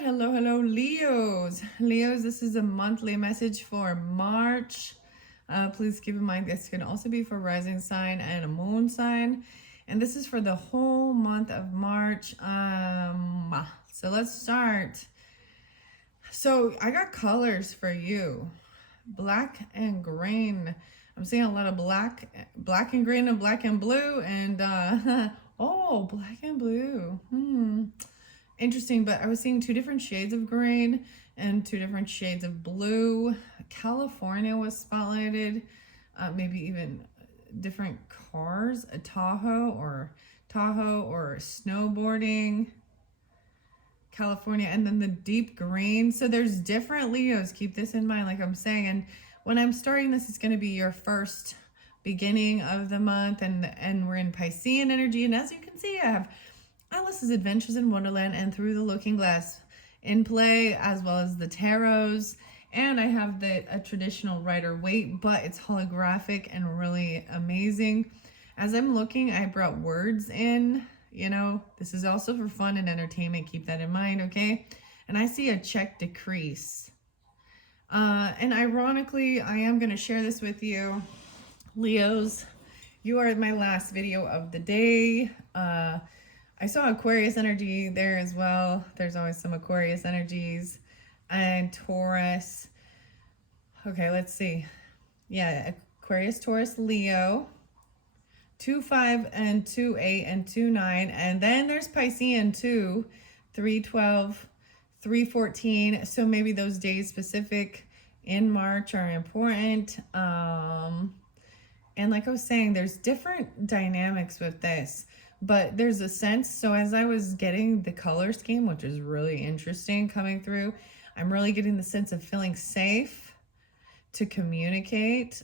right, hello, Leos. Leos, this is a monthly message for March. Please keep in mind this can also be for rising sign and a moon sign. And this is for the whole month of March. So let's start. So I got colors for you. Black and green. I'm seeing a lot of black and green and black and blue and oh, black and blue. Interesting, but I was seeing two different shades of green and two different shades of blue. California was spotlighted, maybe even different cars, a Tahoe or snowboarding. California, and then the deep green. So there's different Leos. Keep this in mind, like I'm saying. And when I'm starting this, it's going to be your first beginning of the month, and we're in Piscean energy. And as you can see, I have Alice's Adventures in Wonderland and Through the Looking Glass in play, as well as the tarots. And I have a traditional Rider-Waite, but it's holographic and really amazing. As I'm looking, I brought words in. You know, this is also for fun and entertainment. Keep that in mind, okay? And I see a check decrease. And ironically, I am going to share this with you. Leos, you are my last video of the day. I saw Aquarius energy there as well. There's always some Aquarius energies. And Taurus. Okay, let's see. Yeah, Aquarius, Taurus, Leo. 2-5 and 2-8 and 2-9, and then there's Piscean too, 3-12, 3-14. So maybe those days specific in March are important. And like I was saying, there's different dynamics with this, but there's a sense. So as I was getting the color scheme, which is really interesting coming through, I'm really getting the sense of feeling safe to communicate.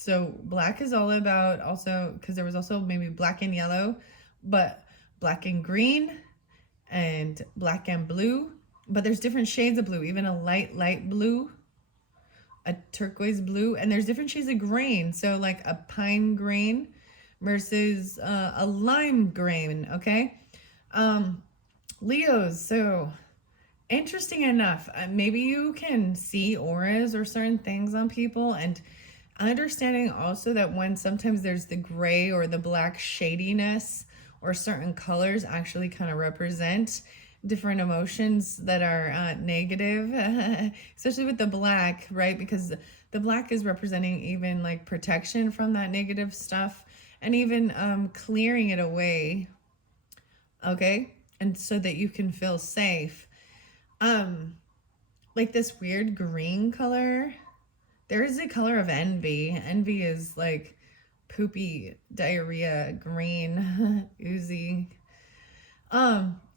So black is all about also, because there was also maybe black and yellow, but black and green and black and blue. But there's different shades of blue, even a light blue, a turquoise blue, and there's different shades of green. So like a pine green versus a lime green, okay? Leos, so interesting enough, maybe you can see auras or certain things on people, and understanding also that when sometimes there's the gray or the black shadiness, or certain colors actually kind of represent different emotions that are negative, especially with the black, right? Because the black is representing even like protection from that negative stuff, and even clearing it away, okay? And so that you can feel safe. Like this weird green color, there is a color of envy. Envy is like poopy, diarrhea, green, oozy.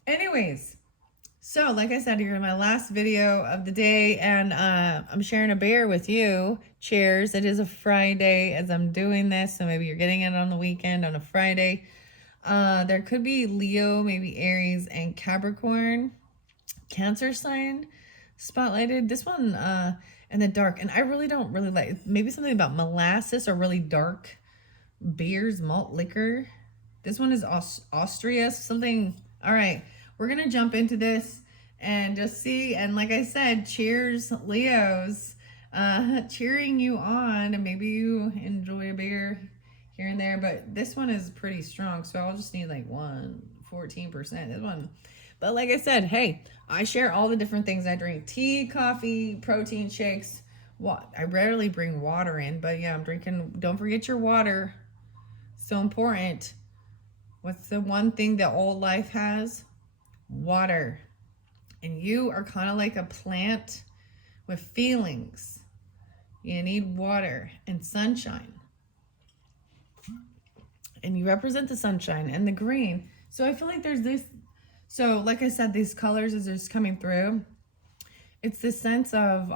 Anyways, so like I said, you're in my last video of the day, and I'm sharing a bear with you. Cheers. It is a Friday as I'm doing this, so maybe you're getting it on the weekend on a Friday. There could be Leo, maybe Aries, and Capricorn. Cancer sign spotlighted. This one in the dark, and I really don't like, maybe something about molasses or really dark beers, malt liquor. This one is Austria, something. All right, we're gonna jump into this and just see. And like I said, cheers, Leos, cheering you on. And maybe you enjoy a beer here and there, but this one is pretty strong, so I'll just need like 14%. This one. But like I said, hey, I share all the different things. I drink tea, coffee, protein shakes. I rarely bring water in, but yeah, I'm drinking. Don't forget your water. So important. What's the one thing that all life has? Water. And you are kind of like a plant with feelings. You need water and sunshine. And you represent the sunshine and the green. So I feel like there's this. So like I said, these colors is just coming through. It's this sense of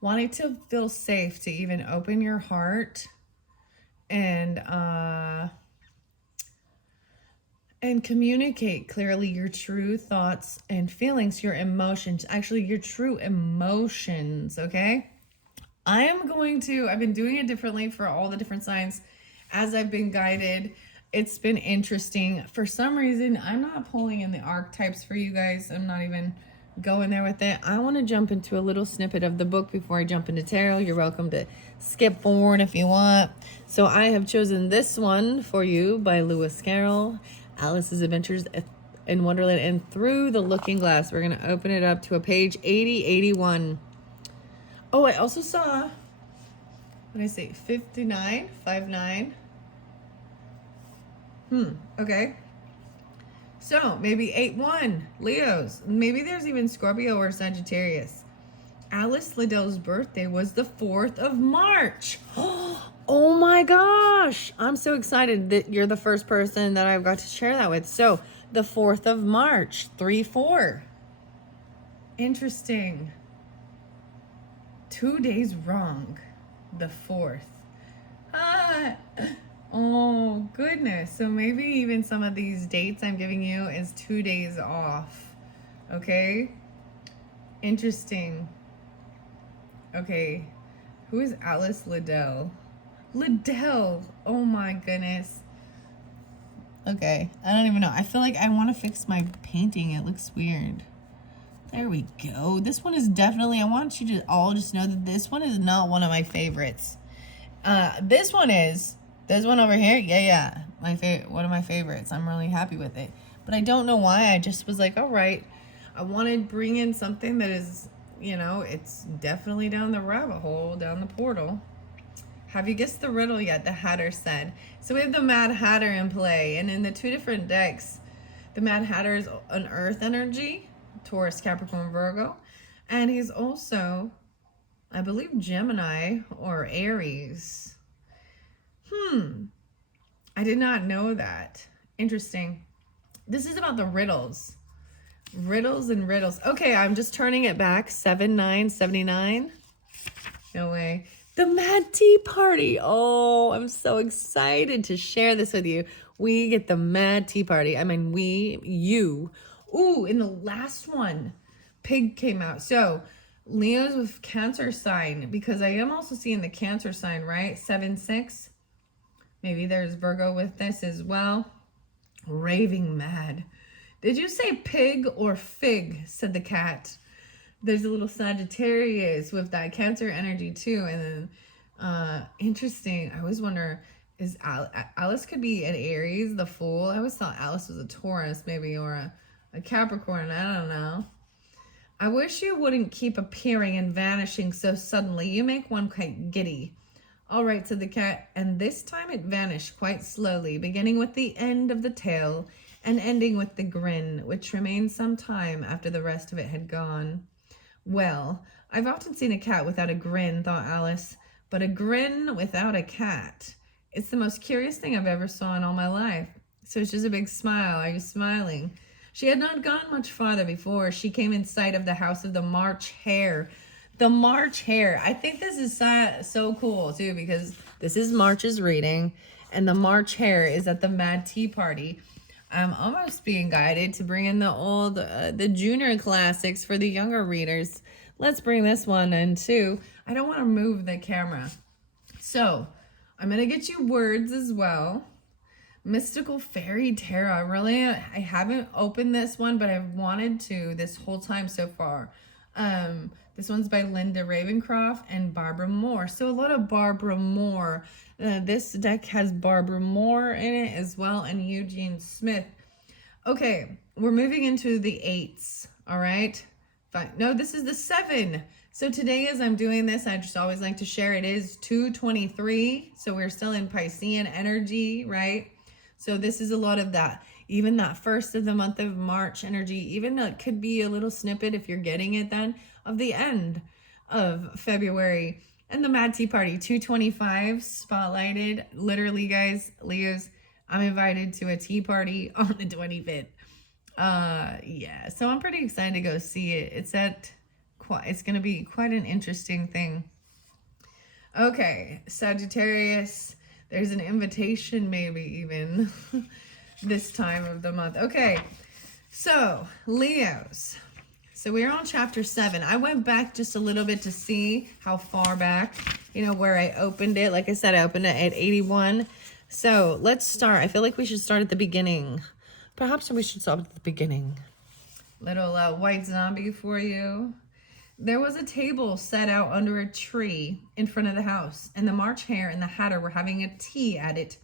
wanting to feel safe to even open your heart and communicate clearly your true thoughts and feelings, your emotions, actually your true emotions, okay? I've been doing it differently for all the different signs as I've been guided. it's been interesting. For some reason, I'm not pulling in the archetypes for you guys. I'm not even going there with it. I want to jump into a little snippet of the book before I jump into tarot. You're welcome to skip forward if you want. So I have chosen this one for you by Lewis Carroll, Alice's Adventures in Wonderland and Through the Looking Glass. We're going to open it up to a page 8081. Oh, I also saw, what did I say, 59, 59. Okay. So maybe 8-1, Leos. Maybe there's even Scorpio or Sagittarius. Alice Liddell's birthday was the 4th of March. Oh my gosh. I'm so excited that you're the first person that I've got to share that with. So the 4th of March, 3-4. Interesting. 2 days wrong. The 4th. Oh, goodness. So maybe even some of these dates I'm giving you is 2 days off. Okay? Interesting. Okay. Who is Alice Liddell? Liddell. Oh, my goodness. Okay. I don't even know. I feel like I want to fix my painting. It looks weird. There we go. This one is definitely, I want you to all just know that this one is not one of my favorites. This one is. This one over here, yeah, one of my favorites. I'm really happy with it. But I don't know why. I just was like, all right, I want to bring in something that is, you know, it's definitely down the rabbit hole, down the portal. Have you guessed the riddle yet? The Hatter said. So we have the Mad Hatter in play. And in the 2 different decks, the Mad Hatter is an earth energy, Taurus, Capricorn, Virgo. And he's also, I believe, Gemini or Aries. I did not know that. Interesting. This is about the riddles. Riddles and riddles. Okay, I'm just turning it back. 7979. No way. The Mad Tea Party. Oh, I'm so excited to share this with you. We get the Mad Tea Party. I mean, you. Ooh, in the last one, Pig came out. So, Leo's with Cancer sign, because I am also seeing the Cancer sign, right? 7-6. Maybe there's Virgo with this as well. Raving mad. Did you say pig or fig? Said the cat. There's a little Sagittarius with that Cancer energy too. And then, interesting. I always wonder, is Alice could be an Aries, the Fool. I always thought Alice was a Taurus maybe, or a Capricorn. I don't know. I wish you wouldn't keep appearing and vanishing so suddenly. You make one quite giddy. All right, said the cat, and this time it vanished quite slowly, beginning with the end of the tail and ending with the grin, which remained some time after the rest of it had gone. Well, I've often seen a cat without a grin, thought Alice, but a grin without a cat. It's the most curious thing I've ever saw in all my life. So it's just a big smile. Are you smiling? She had not gone much farther before she came in sight of the house of the March Hare. The March Hare. I think this is so cool too, because this is March's reading, and the March Hare is at the Mad Tea Party. I'm almost being guided to bring in the junior classics for the younger readers. Let's bring this one in too. I don't want to move the camera. So I'm going to get you words as well. Mystical Fairy Tarot. I haven't opened this one, but I've wanted to this whole time so far. This one's by Linda Ravencroft and Barbara Moore. So a lot of Barbara Moore. This deck has Barbara Moore in it as well, and Eugene Smith. Okay, we're moving into the 8s. All right. Fine. No, this is the 7. So today, as I'm doing this, I just always like to share. It is 2/23. So we're still in Piscean energy, right? So this is a lot of that. Even that first of the month of March energy, even it could be a little snippet if you're getting it then of the end of February. And the Mad Tea Party, 225 spotlighted. Literally, guys, Leos, I'm invited to a tea party on the 25th. Yeah, so I'm pretty excited to go see it. It's going to be quite an interesting thing. Okay, Sagittarius, there's an invitation maybe even this time of the month. Okay, so Leos. So we're on chapter 7. I went back just a little bit to see how far back, where I opened it. Like I said, I opened it at 81. So let's start. I feel like we should start at the beginning. Perhaps we should start at the beginning. Little white zombie for you. There was a table set out under a tree in front of the house, and the March Hare and the Hatter were having a tea at it.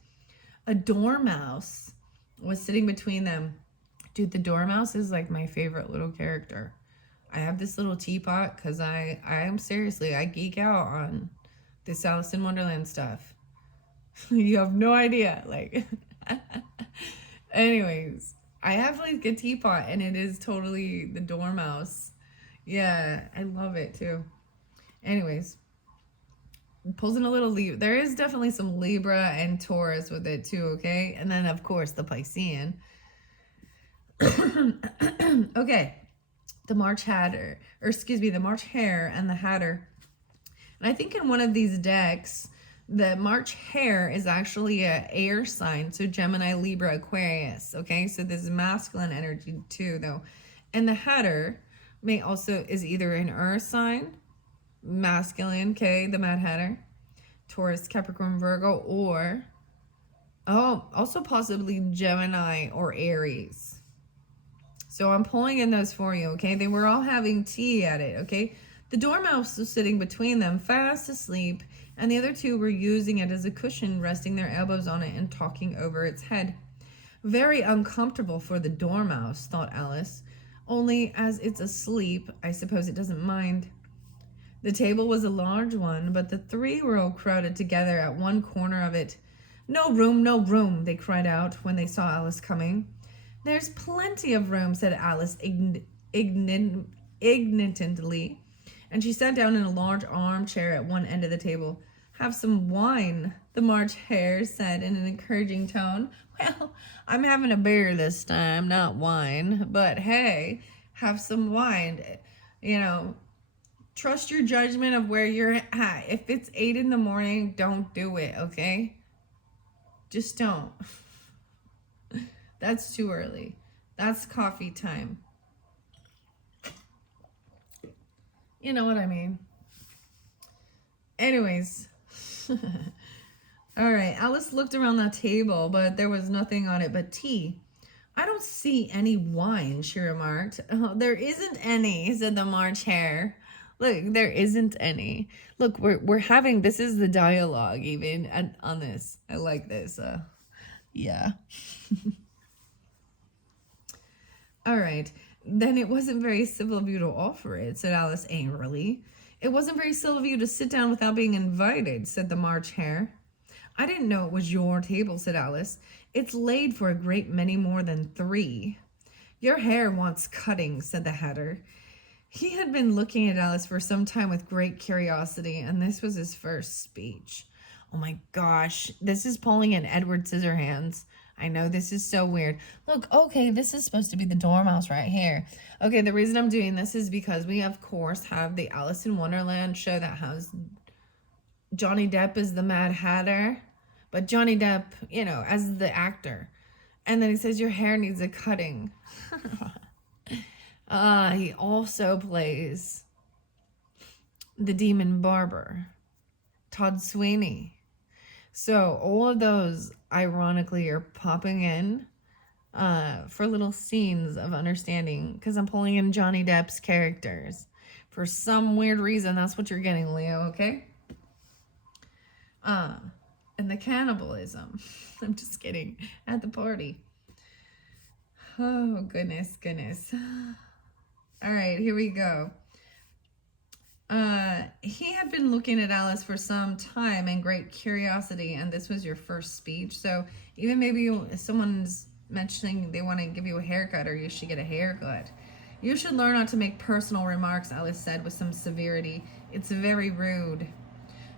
A dormouse was sitting between them. Dude, the dormouse is like my favorite little character. I have this little teapot because I am seriously, I geek out on this Alice in Wonderland stuff. You have no idea. Like, anyways, I have like a teapot and it is totally the dormouse. Yeah, I love it too. Anyways, pulls in a little Libra. There is definitely some Libra and Taurus with it too, okay? And then, of course, the Piscean. Okay, the March Hare and the Hatter. And I think in one of these decks, the March Hare is actually a air sign, so Gemini, Libra, Aquarius, okay? So this is masculine energy too, though. And the Hatter is either an earth sign, masculine, okay, the Mad Hatter, Taurus, Capricorn, Virgo, or, also possibly Gemini or Aries. So I'm pulling in those for you, okay? They were all having tea at it, okay? The dormouse was sitting between them, fast asleep, and the other two were using it as a cushion, resting their elbows on it and talking over its head. Very uncomfortable for the dormouse, thought Alice. Only as it's asleep, I suppose it doesn't mind. The table was a large one, but the three were all crowded together at one corner of it. No room, no room, they cried out when they saw Alice coming. There's plenty of room, said Alice ignorantly, and she sat down in a large armchair at one end of the table. Have some wine, the March Hare said in an encouraging tone. Well, I'm having a beer this time, not wine, but hey, have some wine. You know, trust your judgment of where you're at. If it's 8 a.m, don't do it, okay? Just don't. That's too early. That's coffee time. You know what I mean. Anyways. All right. Alice looked around the table, but there was nothing on it but tea. I don't see any wine, she remarked. Oh, there isn't any, said the March Hare. Look, there isn't any. Look, we're having, this is the dialogue even on this. I like this. Yeah. All right, then it wasn't very civil of you to offer it, said Alice angrily. It wasn't very civil of you to sit down without being invited, said the March Hare. I didn't know it was your table, said Alice. It's laid for a great many more than 3. Your hair wants cutting, said the Hatter. He had been looking at Alice for some time with great curiosity, and this was his first speech. Oh my gosh, this is pulling in Edward Scissorhands. I know this is so weird. Look, okay, this is supposed to be the dormouse right here. Okay, the reason I'm doing this is because we, of course, have the Alice in Wonderland show that has Johnny Depp as the Mad Hatter, but Johnny Depp, you know, as the actor. And then he says, your hair needs a cutting. He also plays the Demon Barber, Todd Sweeney. So all of those, ironically, are popping in for little scenes of understanding because I'm pulling in Johnny Depp's characters. For some weird reason, that's what you're getting, Leo, okay? And the cannibalism. I'm just kidding. At the party. Oh, goodness. All right, here we go. He had been looking at Alice for some time in great curiosity, and this was your first speech. So even maybe someone's mentioning they want to give you a haircut or you should get a haircut. You should learn not to make personal remarks, Alice said with some severity. It's very rude.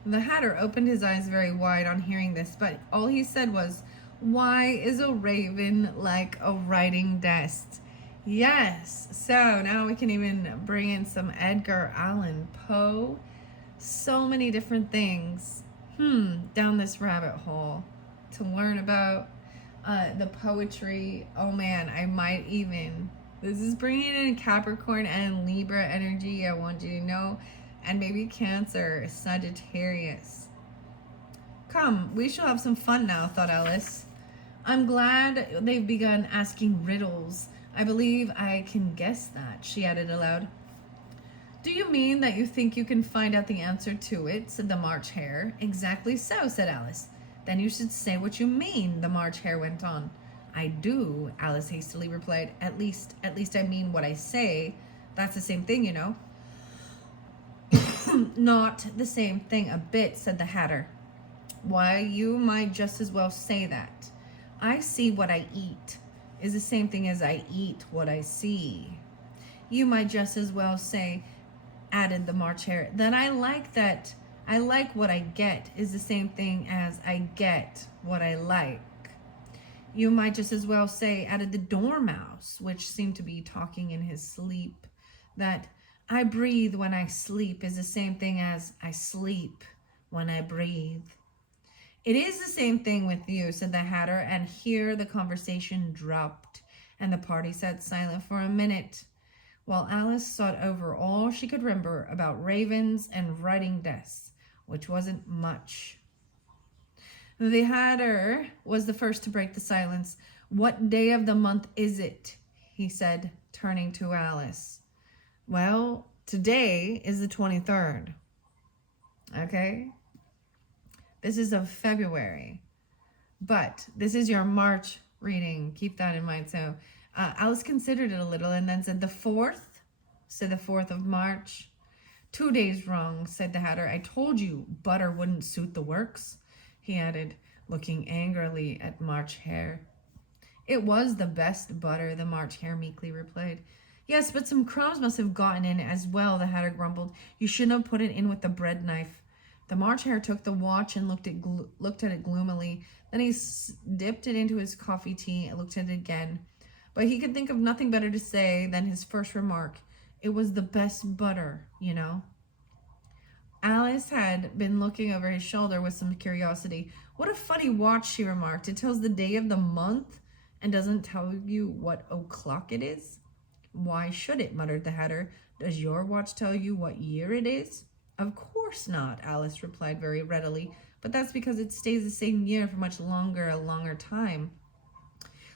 The Hatter opened his eyes very wide on hearing this, but all he said was, why is a raven like a writing desk? Yes, so now we can even bring in some Edgar Allan Poe. So many different things down this rabbit hole to learn about the poetry. Oh man, I might even, this is bringing in Capricorn and Libra energy, I want you to know, and maybe Cancer, Sagittarius. Come, we shall have some fun now, thought Alice. I'm glad they've begun asking riddles. I believe I can guess that, she added aloud. Do you mean that you think you can find out the answer to it, said the March Hare. Exactly so, said Alice. Then you should say what you mean, the March Hare went on. I do, Alice hastily replied. At least I mean what I say. That's the same thing, you know. Not the same thing a bit, said the Hatter. Why, you might just as well say that. I see what I eat is the same thing as I eat what I see. You might just as well say, added the March Hare, that I like what I get is the same thing as I get what I like. You might just as well say, added the Dormouse, which seemed to be talking in his sleep, that I breathe when I sleep is the same thing as I sleep when I breathe. It is the same thing with you, said the Hatter, and here the conversation dropped, and the party sat silent for a minute, while Alice sought over all she could remember about ravens and writing desks, which wasn't much. The Hatter was the first to break the silence. What day of the month is it? He said, turning to Alice. Well, today is the 23rd. Okay? This is of February. But this is your March reading. Keep that in mind. So Alice considered it a little and then said the 4th. Said the 4th of March. 2 days wrong, said the Hatter. I told you butter wouldn't suit the works, he added, looking angrily at March Hare. It was the best butter, the March Hare meekly replied. Yes, but some crumbs must have gotten in as well, the Hatter grumbled. You shouldn't have put it in with the bread knife. The March Hare took the watch and looked at it gloomily. Then he dipped it into his coffee tea and looked at it again. But he could think of nothing better to say than his first remark. It was the best butter, you know. Alice had been looking over his shoulder with some curiosity. What a funny watch, she remarked. It tells the day of the month and doesn't tell you what o'clock it is. Why should it, muttered the Hatter. Does your watch tell you what year it is? Of course not, Alice replied very readily, but that's because it stays the same year for much longer, a longer time.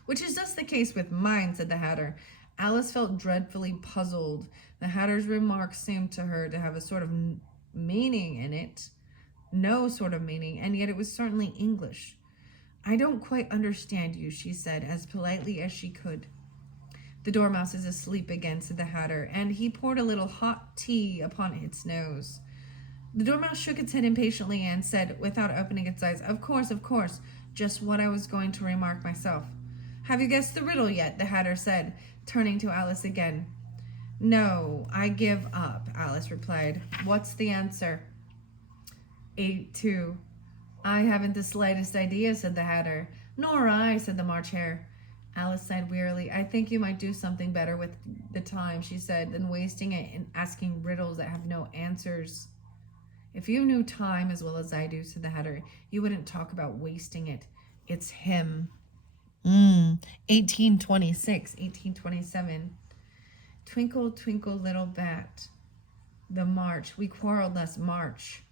Which is just the case with mine, said the Hatter. Alice felt dreadfully puzzled. The Hatter's remark seemed to her to have a sort of meaning in it. No sort of meaning, and yet it was certainly English. I don't quite understand you, she said, as politely as she could. The Dormouse is asleep again, said the Hatter, and he poured a little hot tea upon its nose. The Dormouse shook its head impatiently and said, without opening its eyes, of course, just what I was going to remark myself. Have you guessed the riddle yet? The Hatter said, turning to Alice again. No, I give up, Alice replied. What's the answer? 8-2. I haven't the slightest idea, said the Hatter. Nor I, said the March Hare. Alice sighed wearily. I think you might do something better with the time, she said, than wasting it in asking riddles that have no answers. If you knew time as well as I do, said the Hatter, you wouldn't talk about wasting it. It's him. 1826, 1827. Twinkle, twinkle, little bat. The March. We quarreled last March.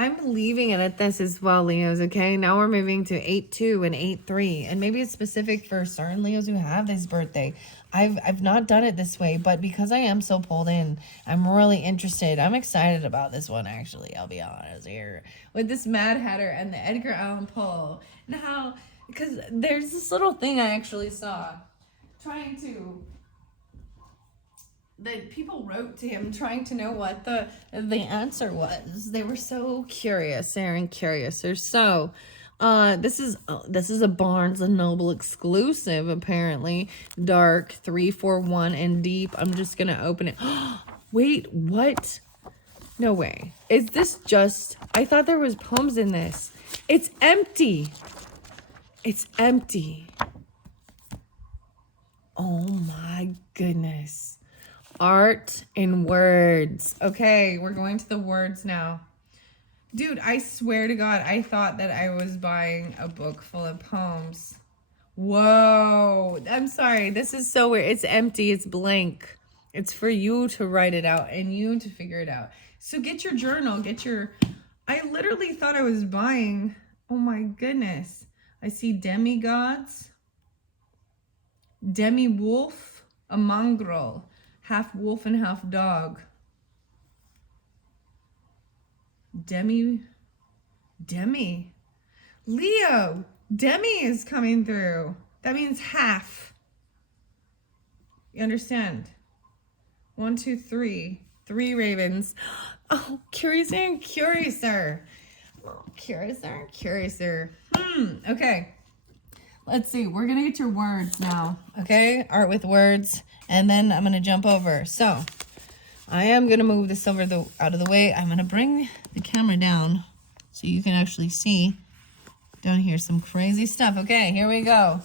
I'm leaving it at this as well, Leos, okay? Now we're moving to 8-2 and 8-3. And maybe it's specific for certain Leos who have this birthday. I've not done it this way, but because I am so pulled in, I'm really interested. I'm excited about this one, actually. I'll be honest here. With this Mad Hatter and the Edgar Allan Poe. And how, because there's this little thing I actually saw that people wrote to him trying to know what the answer was. They were so curious. They're curious. They're so this is a Barnes and Noble exclusive, apparently. Dark, 341 and deep. I'm just gonna open it. Wait, what? No way. Is this just, I thought there was poems in this. It's empty. It's empty. Oh my goodness. Art in words. Okay, we're going to the words now. Dude, I swear to God, I thought that I was buying a book full of poems. Whoa. I'm sorry. This is so weird. It's empty. It's blank. It's for you to write it out and you to figure it out. So get your journal, I literally thought I was buying, oh my goodness. I see demigods, demi-wolf, a mongrel, half wolf and half dog. Demi. Leo, Demi is coming through. That means half. You understand? 1, 2, 3. 3 ravens. Oh, curiouser and curiouser. Oh, curiouser. Okay. Let's see. We're going to get your words now. Okay? Art with words. And then I'm going to jump over. So, I am going to move this out of the way. I'm going to bring the camera down so you can actually see down here some crazy stuff. Okay, here we go.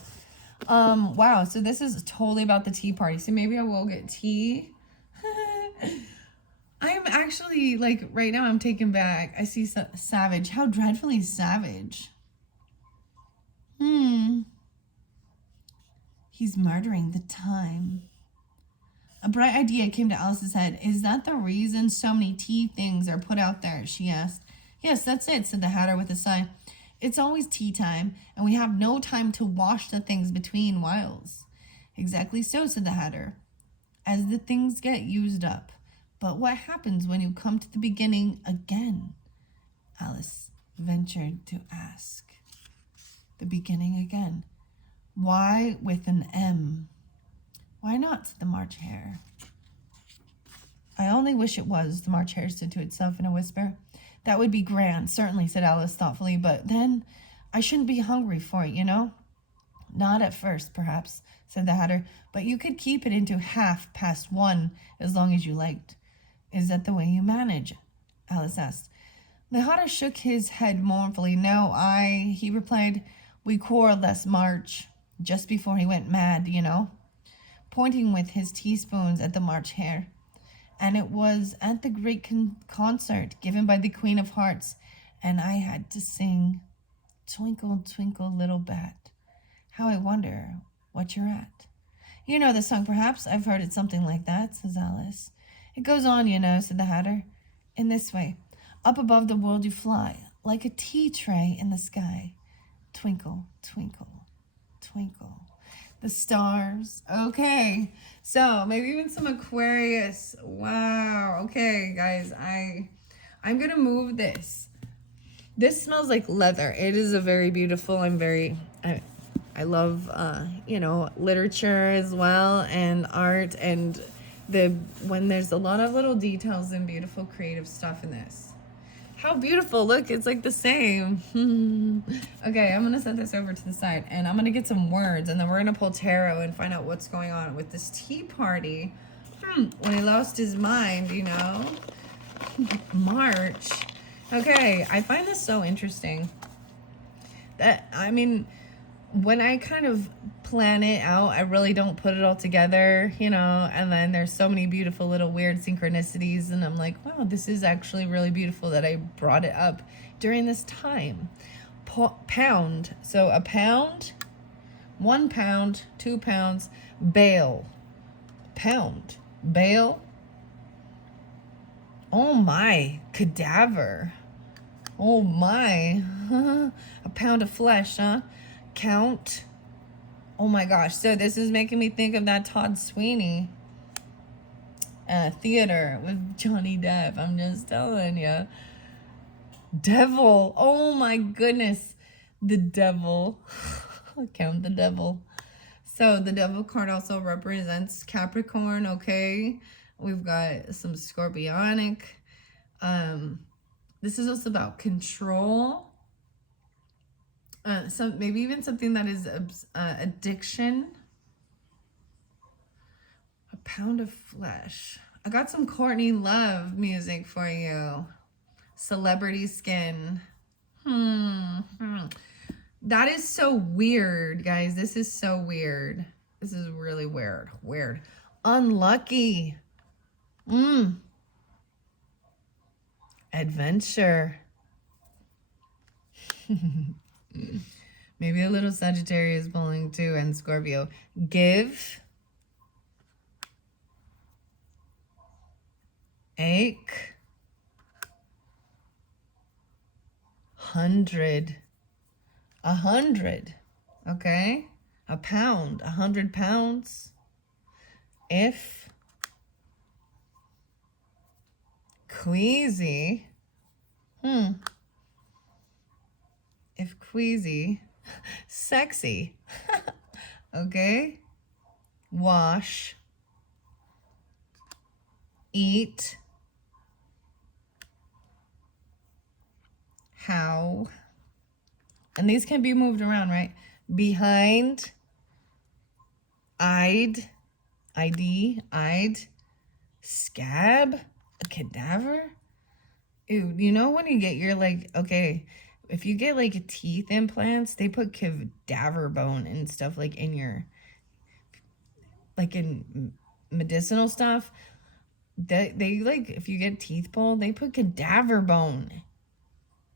Wow, so this is totally about the tea party. So maybe I will get tea. I'm actually, like, right now I'm taken back. I see savage. How dreadfully savage. He's murdering the time. A bright idea came to Alice's head. Is that the reason so many tea things are put out there? She asked. Yes, that's it, said the Hatter with a sigh. It's always tea time, and we have no time to wash the things between whiles. Exactly so, said the Hatter, as the things get used up. But what happens when you come to the beginning again? Alice ventured to ask. The beginning again. Why with an M? Why not, said the March Hare. I only wish it was, the March Hare said to itself in a whisper. That would be grand, certainly, said Alice thoughtfully, but then I shouldn't be hungry for it, you know? Not at first, perhaps, said the Hatter, but you could keep it into 1:30 as long as you liked. Is that the way you manage? Alice asked. The Hatter shook his head mournfully. No, he replied, we quarreled last March, just before he went mad, you know, pointing with his teaspoons at the March Hare. And it was at the great concert given by the Queen of Hearts, and I had to sing, Twinkle, twinkle, little bat, how I wonder what you're at. You know the song, perhaps? I've heard it something like that, says Alice. It goes on, you know, said the Hatter, in this way. Up above the world you fly, like a tea tray in the sky. Twinkle, twinkle, twinkle. The stars. Okay. So maybe even some Aquarius. Wow. Okay, guys. I'm going to move this. This smells like leather. It is a very beautiful. I love, literature as well and art and when there's a lot of little details and beautiful creative stuff in this. How beautiful. Look, it's like the same. Okay, I'm going to set this over to the side and I'm going to get some words and then we're going to pull tarot and find out what's going on with this tea party. When he lost his mind, you know. March. Okay, I find this so interesting. When I kind of plan it out, I really don't put it all together, you know, and then there's so many beautiful little weird synchronicities, and I'm like, wow, this is actually really beautiful that I brought it up during this time. Pound. So a pound, 1 pound, 2 pounds, bale. Pound. Bale. Oh my, cadaver. Oh my. A pound of flesh, huh? Count. Oh my gosh. So this is making me think of that Todd Sweeney theater with Johnny Depp. I'm just telling you. Devil. Oh my goodness. The devil. Count the devil. So the devil card also represents Capricorn. Okay. We've got some scorpionic. This is also about control. Maybe even something that is addiction. A pound of flesh. I got some Courtney Love music for you. Celebrity skin. That is so weird, guys. This is so weird. This is really weird. Weird. Unlucky. Adventure. Maybe a little Sagittarius pulling too, and Scorpio. Give. ache, 100, 100, okay? A pound, 100 pounds. If, queasy, if queasy, sexy, okay? Wash, eat, how, and these can be moved around, right? Behind, I'd, I'd, scab, a cadaver. Ew, you know when you get your, like, okay, if you get like teeth implants, they put cadaver bone and stuff like in your, like in medicinal stuff. They like, if you get teeth pulled, they put cadaver bone,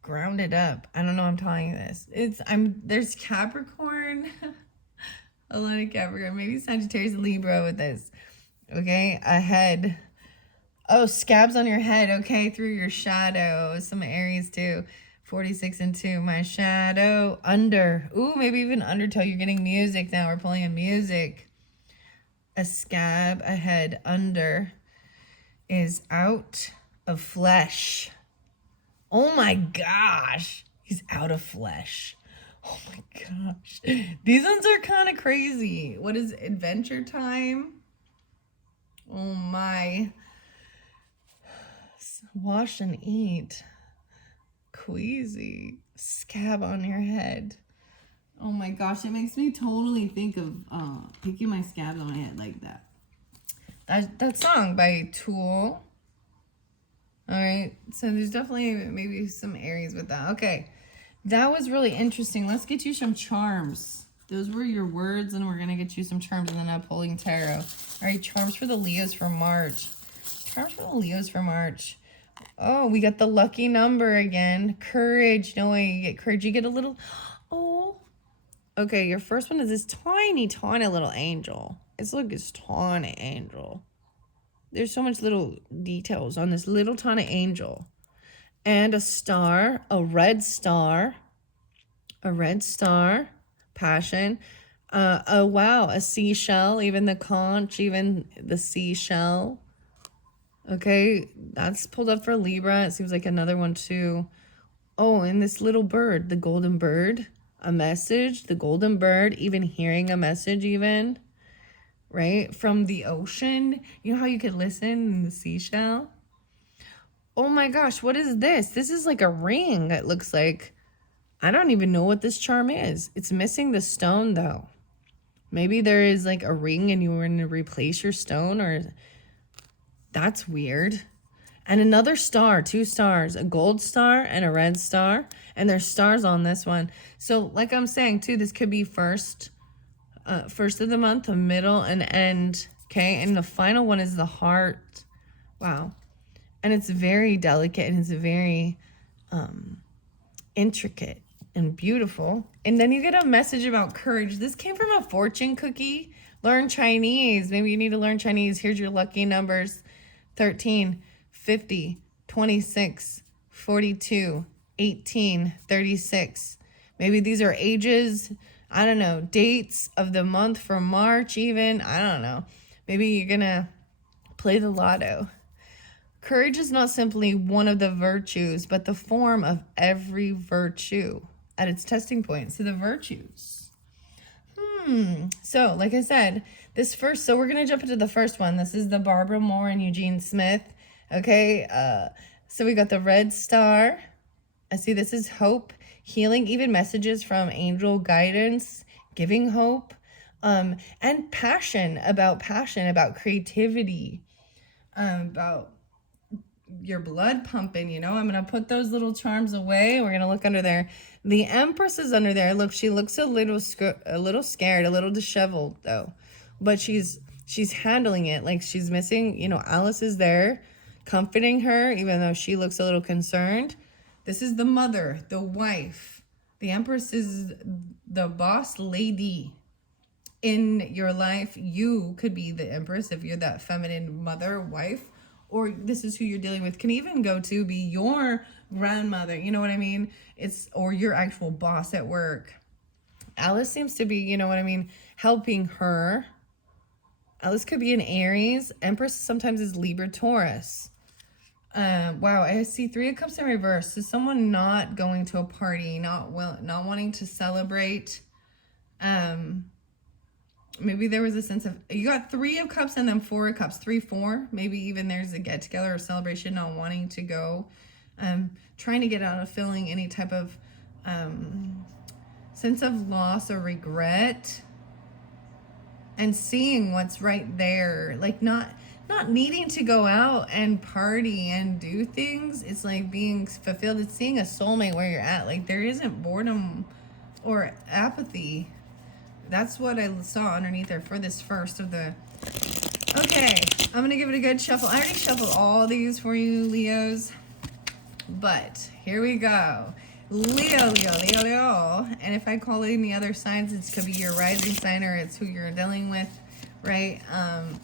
ground it up. I don't know, I'm telling you this. There's Capricorn, a lot of Capricorn, maybe Sagittarius, Libra with this. Okay, a head. Oh, scabs on your head. Okay, through your shadow. Some Aries too. 46 and 2. My shadow. Under. Ooh, maybe even undertow. You're getting music now. We're pulling in music. A scab, a head. Under is out of flesh. Oh my gosh. He's out of flesh. Oh my gosh. These ones are kind of crazy. What is adventure time? Oh my. Wash and eat. Queasy. Scab on your head. Oh my gosh, it makes me totally think of picking my scabs on my head like that. That song by Tool. Alright, so there's definitely maybe some Aries with that. Okay, that was really interesting. Let's get you some charms. Those were your words, and we're going to get you some charms, and then I'm pulling tarot. Alright, charms for the Leos for March. Charms for the Leos for March. Oh, we got the lucky number again. Courage. No way, you get courage. You get a little... Oh. Okay, your first one is this tiny, tiny little angel. It's like this tiny angel. There's so much little details on this little tiny angel. And a star, a red star. A red star. Passion. Oh, wow, a seashell. Even the conch, even the seashell. Okay, that's pulled up for Libra. It seems like another one too. Oh, and this little bird, the golden bird, a message, the golden bird, even hearing a message even, right? From the ocean. You know how you could listen in the seashell? Oh my gosh, what is this? This is like a ring, it looks like. I don't even know what this charm is. It's missing the stone though. Maybe there is like a ring and you were going to replace your stone, or... That's weird. And another star, 2 stars, a gold star and a red star. And there's stars on this one. So like I'm saying too, this could be first of the month, a middle, and end. Okay, and the final one is the heart. Wow. And it's very delicate and it's very intricate and beautiful. And then you get a message about courage. This came from a fortune cookie. Learn Chinese. Maybe you need to learn Chinese. Here's your lucky numbers. 13, 50, 26, 42, 18, 36. Maybe these are ages. I don't know. Dates of the month for March even. I don't know. Maybe you're going to play the lotto. Courage is not simply one of the virtues, but the form of every virtue at its testing point. So the virtues. So like I said, so we're going to jump into the first one. This is the Barbara Moore and Eugene Smith. Okay. So we got the red star. I see this is hope, healing, even messages from angel guidance, giving hope, and passion, about creativity, about your blood pumping, you know. I'm going to put those little charms away. We're going to look under there. The Empress is under there. Look, she looks a little scared, a little disheveled though. But she's handling it like she's missing, you know, Alice is there comforting her even though she looks a little concerned. This is the mother, the wife. The Empress is the boss lady in your life. You could be the Empress if you're that feminine mother, wife, or this is who you're dealing with. Can even go to be your grandmother, you know what I mean? It's, or your actual boss at work. Alice seems to be, you know what I mean, helping her. Alice could be an Aries. Empress sometimes is Libra, Taurus. Wow, I see Three of Cups in reverse. So someone not going to a party, not wanting to celebrate. Maybe there was a sense of, you got Three of Cups and then Four of Cups, 3, 4. Maybe even there's a get together or celebration, not wanting to go. Trying to get out of feeling any type of sense of loss or regret, and seeing what's right there, like not needing to go out and party and do things. It's like being fulfilled. It's seeing a soulmate where you're at. Like there isn't boredom or apathy. That's what I saw underneath there for this first of the. Okay, I'm gonna give it a good shuffle. I already shuffled all these for you, Leos, but here we go. Leo. And if I call in the other signs, it could be your rising sign or it's who you're dealing with, right?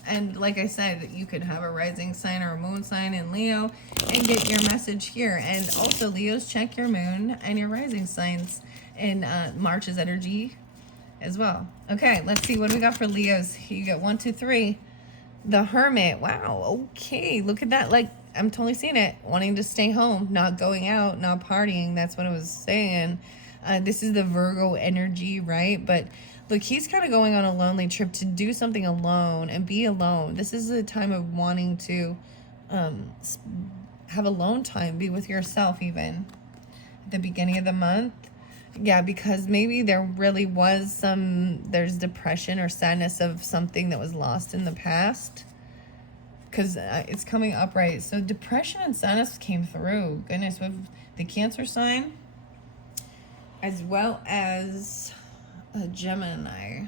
And like I said, you could have a rising sign or a moon sign in Leo and get your message here. And also, Leos, check your moon and your rising signs in March's energy as well. Okay, let's see what do we got for Leos. You got 1, 2, 3. The Hermit. Wow. Okay, look at that. Like, I'm totally seeing it. Wanting to stay home, not going out, not partying. That's what I was saying. This is the Virgo energy, right? But look, he's kind of going on a lonely trip to do something alone and be alone. This is a time of wanting to have alone time, be with yourself even at the beginning of the month. Yeah, because maybe there really was there's depression or sadness of something that was lost in the past. Because it's coming up, right? So depression and sadness came through. Goodness, with the Cancer sign, as well as a Gemini.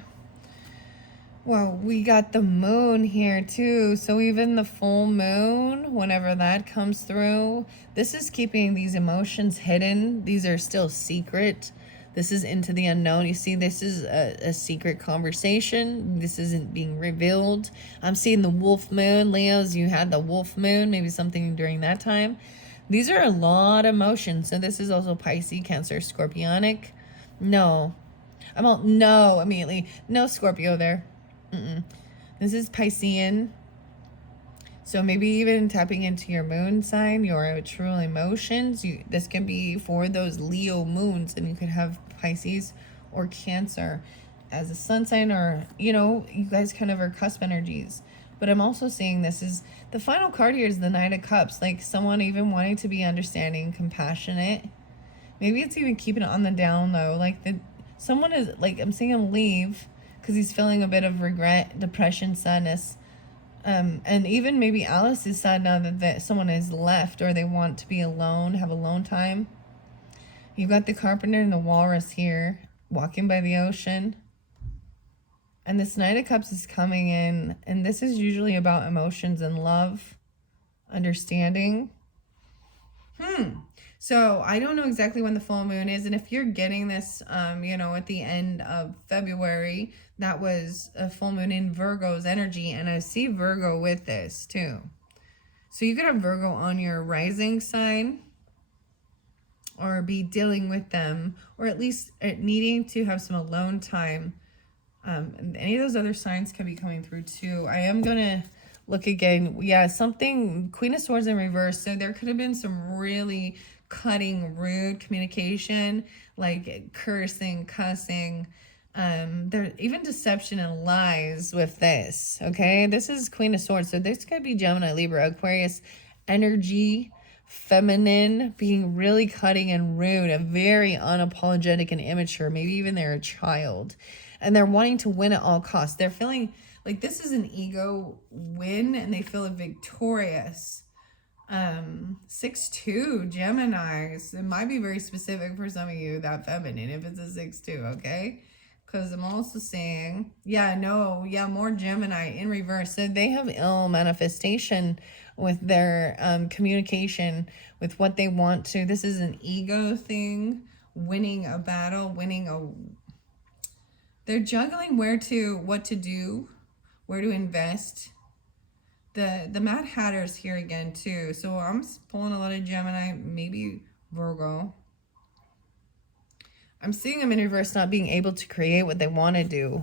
Well, we got the moon here too. So even the full moon, whenever that comes through, this is keeping these emotions hidden. These are still secret. This is into the unknown. You see, this is a secret conversation. This isn't being revealed. I'm seeing the wolf moon. Leos, you had the wolf moon, maybe something during that time. These are a lot of emotions. So this is also Pisces, Cancer, Scorpionic. No. No, immediately. No Scorpio there. This is Piscean. So maybe even tapping into your moon sign, your true emotions. This can be for those Leo moons, and you could have Pisces or Cancer as a sun sign, or, you know, you guys kind of are cusp energies. But I'm also seeing this is the final card here is the Knight of Cups, like someone even wanting to be understanding, compassionate. Maybe it's even keeping it on the down low. Like someone is like, I'm seeing him leave because he's feeling a bit of regret, depression, sadness. And even maybe Alice is sad now that someone is left, or they want to be alone, have alone time. You've got the Carpenter and the Walrus here, walking by the ocean. And this Knight of Cups is coming in, and this is usually about emotions and love, understanding. So I don't know exactly when the full moon is, and if you're getting this, you know, at the end of February, that was a full moon in Virgo's energy, and I see Virgo with this too. So you could have Virgo on your rising sign, or be dealing with them, or at least needing to have some alone time. And any of those other signs can be coming through too. I am gonna look again. Yeah, something, Queen of Swords in reverse. So there could have been some really cutting, rude communication, like cursing, cussing. There even deception and lies with this. Okay, this is Queen of Swords. So this could be Gemini, Libra, Aquarius energy, feminine, being really cutting and rude, and very unapologetic and immature. Maybe even they're a child, and they're wanting to win at all costs. They're feeling like this is an ego win, and they feel victorious. 6-2 Geminis. It might be very specific for some of you, that feminine, if it's a 6-2, okay? Because I'm also saying, more Gemini in reverse. So they have ill manifestation with their communication, with what they want to. This is an ego thing, winning a battle, they're juggling what to do, where to invest. The Mad Hatter's here again too. So I'm pulling a lot of Gemini, maybe Virgo. I'm seeing them in reverse, not being able to create what they want to do.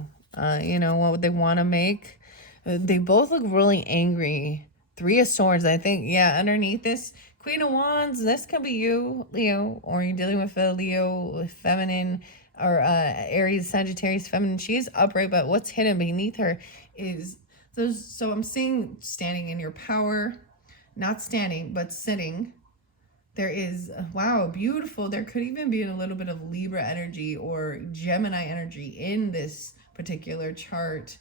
You know, what they want to make. They both look really angry. Three of Swords, I think. Yeah, underneath this Queen of Wands, this could be you, Leo, or you're dealing with a Leo feminine, or Aries, Sagittarius feminine. She is upright, but what's hidden beneath her is those. So I'm seeing standing in your power, not standing, but sitting. There is, wow, beautiful. There could even be a little bit of Libra energy or Gemini energy in this particular chart.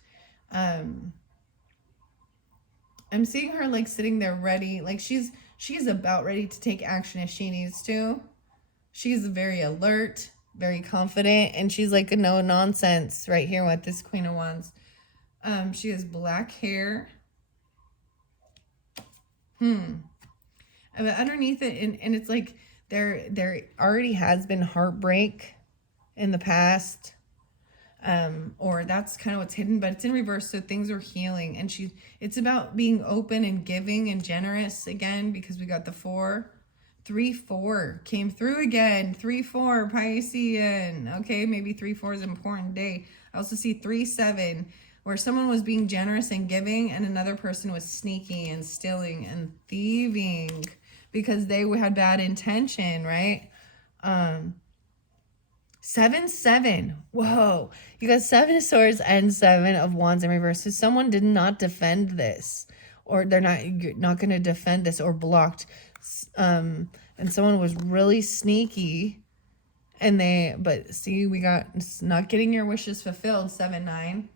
I'm seeing her like sitting there ready, like she's about ready to take action if she needs to. She's very alert, very confident, and she's like a no nonsense right here with this Queen of Wands. She has black hair. But underneath it, and it's like there already has been heartbreak in the past, or that's kind of what's hidden, but it's in reverse, so things are healing, and it's about being open and giving and generous again, because we got the 4. 3-4 came through again. 3-4 Piscean. Okay, maybe 3-4 is an important day. I also see 3-7, where someone was being generous and giving, and another person was sneaky and stealing and thieving because they had bad intention, right? 7-7. Whoa, you got 7 of Swords and 7 of Wands in reverse. So someone did not defend this, or they're not going to defend this, or blocked. And someone was really sneaky, and but see, we got not getting your wishes fulfilled. 7-9.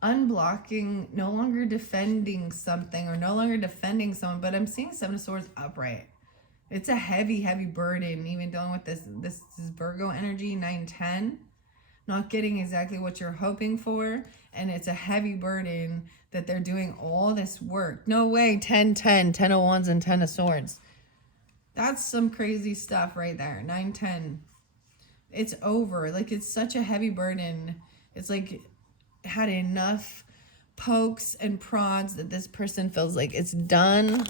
Unblocking, no longer defending something, or no longer defending someone. But I'm seeing 7 of Swords upright. It's a heavy, heavy burden, even dealing with this is Virgo energy. 9-10, not getting exactly what you're hoping for, and it's a heavy burden that they're doing all this work. No way. 10-10, 10 of Wands and 10 of Swords. That's some crazy stuff right there. 9-10. It's over. Like, it's such a heavy burden. It's like had enough pokes and prods that this person feels like it's done.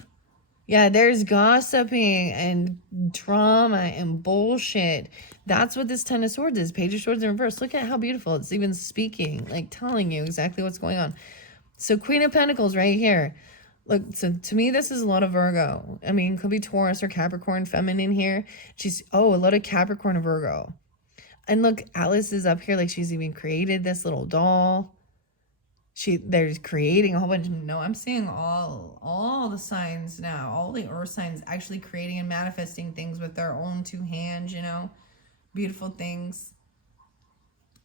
Yeah, there's gossiping and drama and bullshit. That's what this 10 of Swords is. Page of Swords in reverse. Look at how beautiful. It's even speaking, like telling you exactly what's going on. So Queen of Pentacles right here. Look, so to me, this is a lot of Virgo. I mean, could be Taurus or Capricorn feminine here. A lot of Capricorn and Virgo. And look, Alice is up here, like she's even created this little doll. They're creating a whole bunch. No, I'm seeing all the signs now, all the earth signs actually creating and manifesting things with their own 2 hands, you know, beautiful things,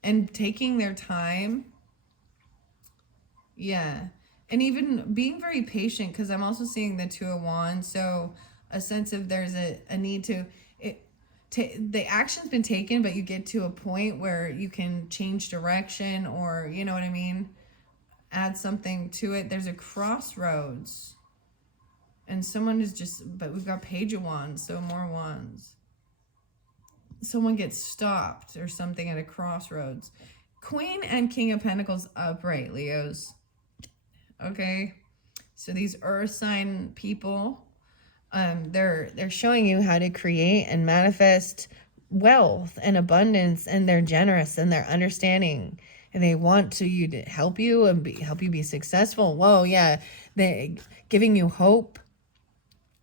and taking their time. Yeah, and even being very patient, because I'm also seeing the 2 of Wands, so a sense of there's a need to the action's been taken, but you get to a point where you can change direction, or you know what I mean, add something to it. There's a crossroads, and someone is but we've got Page of Wands, so more wands. Someone gets stopped or something at a crossroads. Queen and King of Pentacles upright, Leos. Okay, so these earth sign people, they're showing you how to create and manifest wealth and abundance, and they're generous and they're understanding, and they want to help you and help you be successful. Whoa, yeah, they're giving you hope,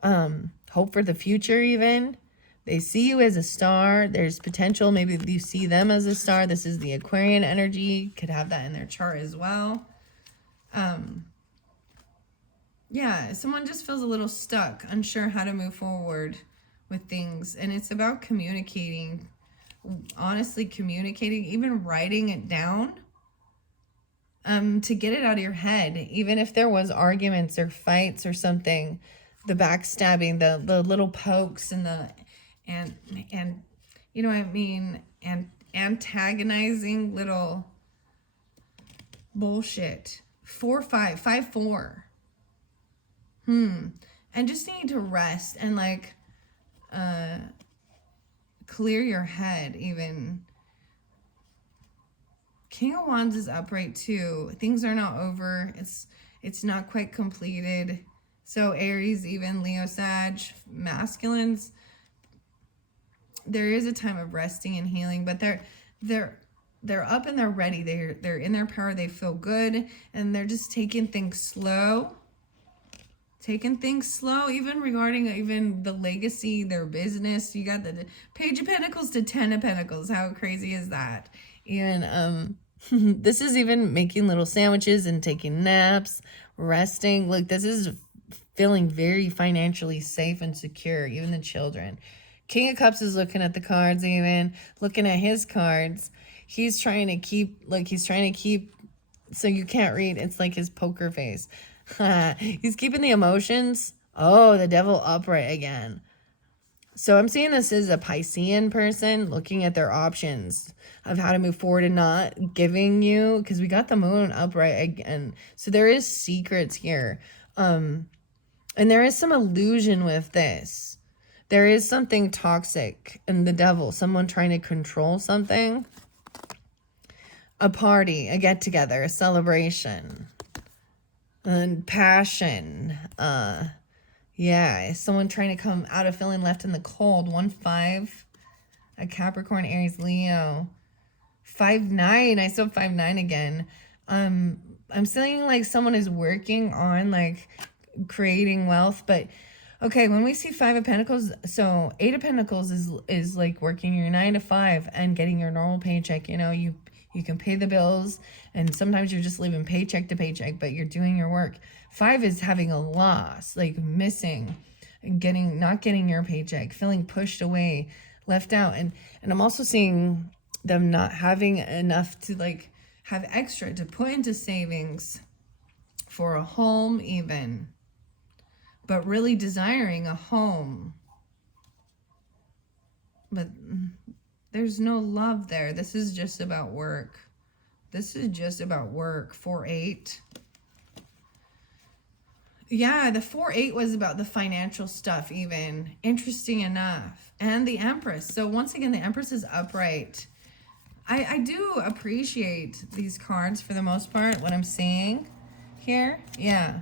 hope for the future. Even they see you as a star. There's potential. Maybe you see them as a star. This is the Aquarian energy. Could have that in their chart as well. Yeah, someone just feels a little stuck, unsure how to move forward with things. And it's about communicating, honestly communicating, even writing it down, to get it out of your head. Even if there was arguments or fights or something, the backstabbing, the little pokes and and you know what I mean, and antagonizing little bullshit. 4-5, 5-4. And just need to rest and like clear your head, even King of Wands is upright too. Things are not over. It's not quite completed. So Aries, even Leo, Sag, masculines, there is a time of resting and healing, but they're up and they're ready. They're in their power. They feel good, and they're just taking things slow. Even regarding even the legacy, their business. You got the Page of Pentacles to 10 of Pentacles. How crazy is that? And this is even making little sandwiches and taking naps, resting. Look, this is feeling very financially safe and secure, even the children. King of Cups is looking at the cards, even looking at his cards. He's trying to keep, so you can't read. It's like his poker face. He's keeping the emotions. Oh, the Devil upright again. So I'm seeing this as a Piscean person looking at their options of how to move forward and not giving you, because we got the Moon upright again. So there is secrets here. And there is some illusion with this. There is something toxic in the Devil, someone trying to control something. A party, a get-together, a celebration, and passion. Yeah, someone trying to come out of feeling left in the cold. 1-5, a Capricorn, Aries, Leo. 5-9, I saw 5-9 again. I'm feeling like someone is working on like creating wealth, but okay, when we see 5 of Pentacles, so 8 of Pentacles is like working your 9 to 5 and getting your normal paycheck. You know, you can pay the bills, and sometimes you're just living paycheck to paycheck, but you're doing your work. 5 is having a loss, like missing, and not getting your paycheck, feeling pushed away, left out. And I'm also seeing them not having enough to like have extra to put into savings for a home even, but really desiring a home. But there's no love there. This is just about work. 4-8. Yeah, the 4-8 was about the financial stuff even. Interesting enough. And the Empress. So once again, the Empress is upright. I do appreciate these cards for the most part, what I'm seeing here. Yeah.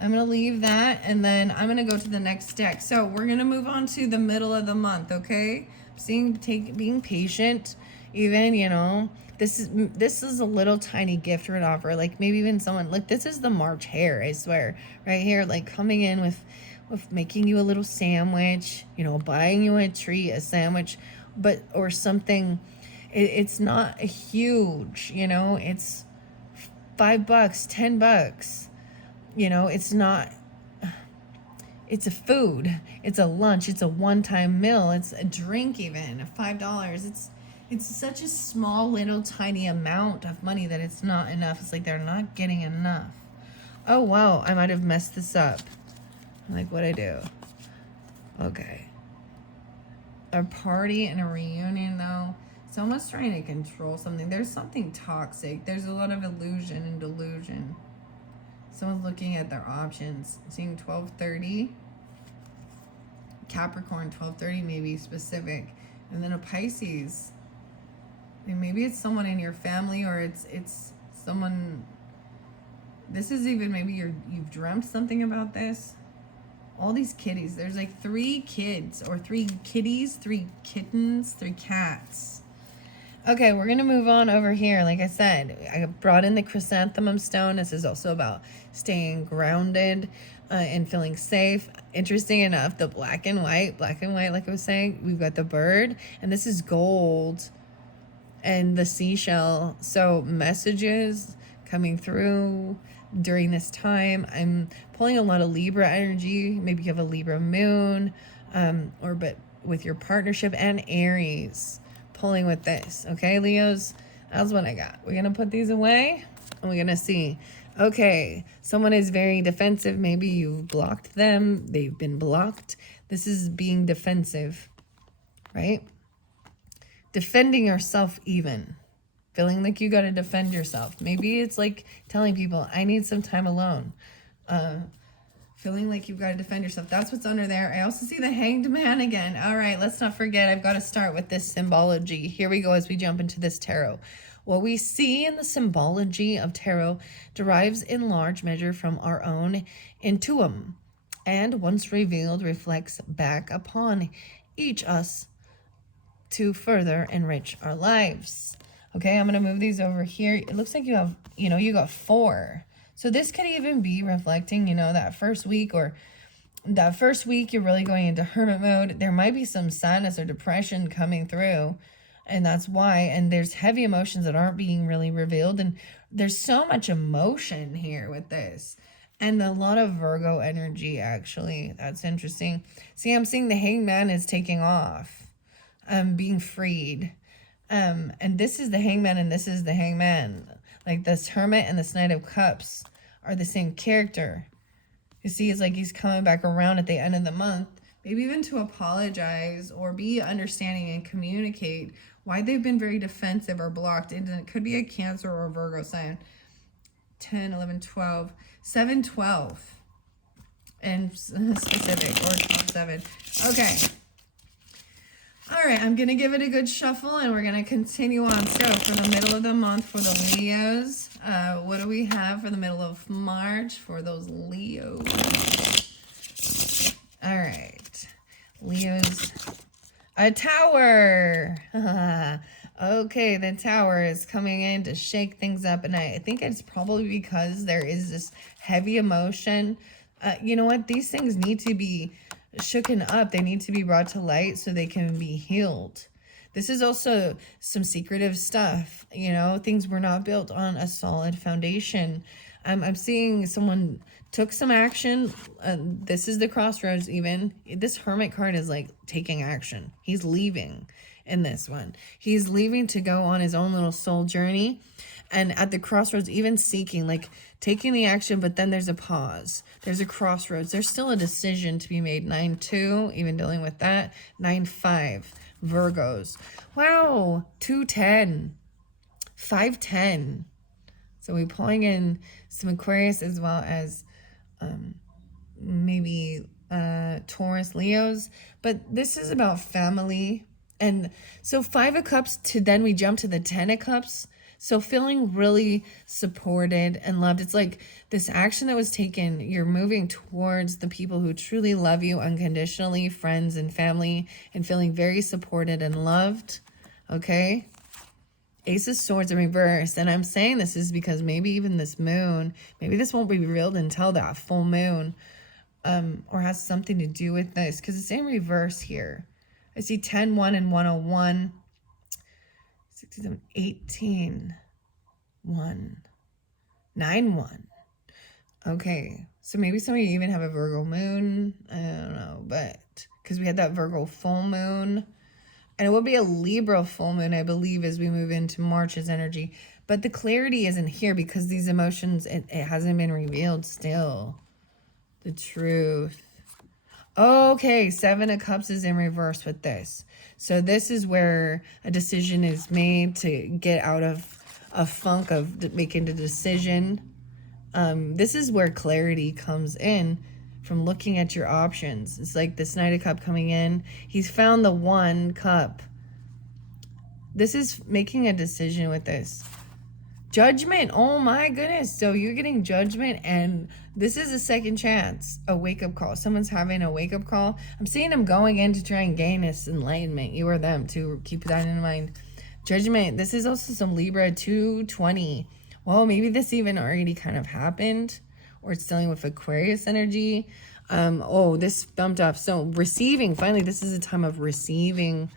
I'm going to leave that, and then I'm going to go to the next deck. So we're going to move on to the middle of the month, okay? Being patient, even, you know. This is a little tiny gift or an offer. Like maybe even someone, like this is the March hare, I swear. Right here, like coming in with making you a little sandwich, you know, buying you a treat, a sandwich, or something. It's not a huge, you know, it's $5, $10. You know, it's not, it's a food, it's a lunch, it's a one-time meal, it's a drink even, $5. It's such a small little tiny amount of money that it's not enough. It's like they're not getting enough. Oh, wow, I might have messed this up. Like, what'd I do? Okay. A party and a reunion, though. Someone's trying to control something. There's something toxic. There's a lot of illusion and delusion. Someone's looking at their options. Seeing 1230. Capricorn, 1230 maybe specific. And then a Pisces. And maybe it's someone in your family, or it's someone. This is even maybe you've dreamt something about this. All these kitties. There's like 3 kids, or 3 kitties, 3 kittens, 3 cats. Okay, we're going to move on over here. Like I said, I brought in the chrysanthemum stone. This is also about staying grounded and feeling safe. Interesting enough, the black and white, like I was saying, we've got the bird, and this is gold and the seashell. So messages coming through during this time. I'm pulling a lot of Libra energy. Maybe you have a Libra moon, but with your partnership, and Aries. Pulling with this, okay, Leos? That's what I got. We're gonna put these away, and we're gonna see. Okay, someone is very defensive. Maybe you've blocked them. They've been blocked. This is being defensive, right? Defending yourself even. Feeling like you gotta defend yourself. Maybe it's like telling people, I need some time alone. Feeling like you've got to defend yourself. That's what's under there. I also see the Hanged Man again. All right, let's not forget. I've got to start with this symbology. Here we go as we jump into this tarot. What we see in the symbology of tarot derives in large measure from our own intuitum, and once revealed, reflects back upon each us to further enrich our lives. Okay, I'm going to move these over here. It looks like you have, you got 4. So this could even be reflecting, that first week, or that first week you're really going into hermit mode. There might be some sadness or depression coming through, and that's why. And there's heavy emotions that aren't being really revealed, and there's so much emotion here with this, and a lot of Virgo energy, actually. That's interesting. See, I'm seeing the Hangman is taking off, being freed. And this is the Hangman and this is the Hangman. Like this Hermit and this Knight of Cups are the same character. You see, it's like he's coming back around at the end of the month, maybe even to apologize or be understanding and communicate why they've been very defensive or blocked. And it could be a Cancer or a Virgo sign. 10, 11, 12, 7, 12. And specific, or 12, 7. Okay. All right, I'm going to give it a good shuffle, and we're going to continue on. So for the middle of the month for the Leos, what do we have for the middle of March for those Leos? All right, Leos, a Tower. Okay, the Tower is coming in to shake things up, and I think it's probably because there is this heavy emotion. You know what? These things need to be shooken up. They need to be brought to light so they can be healed. This is also some secretive stuff. Things were not built on a solid foundation. I'm seeing someone took some action. This is the crossroads even. This Hermit card is like taking action. He's leaving in this one. He's leaving to go on his own little soul journey. And at the crossroads, even seeking, like taking the action, but then there's a pause. There's a crossroads. There's still a decision to be made. 9-2, even dealing with that. 9-5, Virgos. Wow, 2-10, 5-10. So we're pulling in some Aquarius as well as maybe Taurus, Leos. But this is about family. And so 5 of Cups to then we jump to the 10 of Cups. So feeling really supported and loved. It's like this action that was taken, you're moving towards the people who truly love you unconditionally, friends and family, and feeling very supported and loved. Okay? Ace of Swords in reverse. And I'm saying this is because maybe even this moon, maybe this won't be revealed until that full moon, or has something to do with this, because it's in reverse here. I see 10-1 and 101. 67, 18, 1, 9, 1. Okay, so maybe some of you even have a Virgo moon. I don't know, but because we had that Virgo full moon, and it will be a Libra full moon, I believe, as we move into March's energy. But the clarity isn't here because these emotions, it hasn't been revealed still. The truth. Okay, 7 of Cups is in reverse with this. So this is where a decision is made to get out of a funk of making the decision. This is where clarity comes in from looking at your options. It's like this Knight of Cup coming in. He's found the 1 cup. This is making a decision with this. Judgment. Oh my goodness. So you're getting judgment, and this is a second chance, a wake-up call. Someone's having a wake-up call. I'm seeing them going in to try and gain this enlightenment. You or them, to keep that in mind. Judgment. This is also some Libra 220. Well, maybe this even already kind of happened, or it's dealing with Aquarius energy. Oh, this bumped up. So receiving. Finally, this is a time of receiving.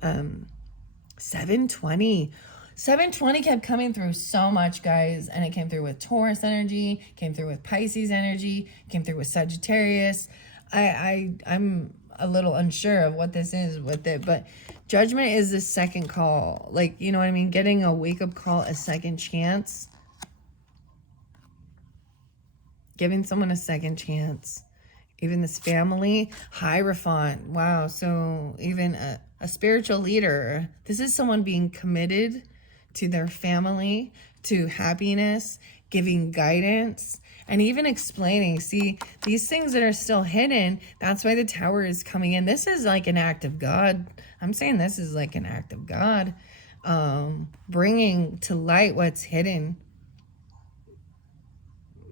720. 720 kept coming through so much, guys, and it came through with Taurus energy, came through with Pisces energy, came through with Sagittarius. I'm a little unsure of what this is with it, but judgment is the second call. Like, you know what I mean? Getting a wake-up call, a second chance. Giving someone a second chance. Even this family, Hierophant. Wow, so even a spiritual leader. This is someone being committed to their family, to happiness, giving guidance, and even explaining. See, these things that are still hidden, that's why the Tower is coming in. This is like an act of God. I'm saying this is like an act of God. bringing to light what's hidden,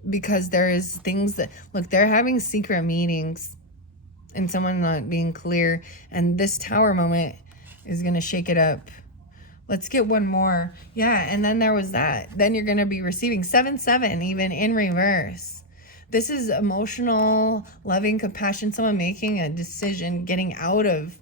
because there is things that, look, they're having secret meetings and someone not being clear, and this tower moment is going to shake it up. Let's get one more. Yeah, and then there was that. Then you're going to be receiving 7-7 even in reverse. This is emotional, loving compassion, someone making a decision, getting out of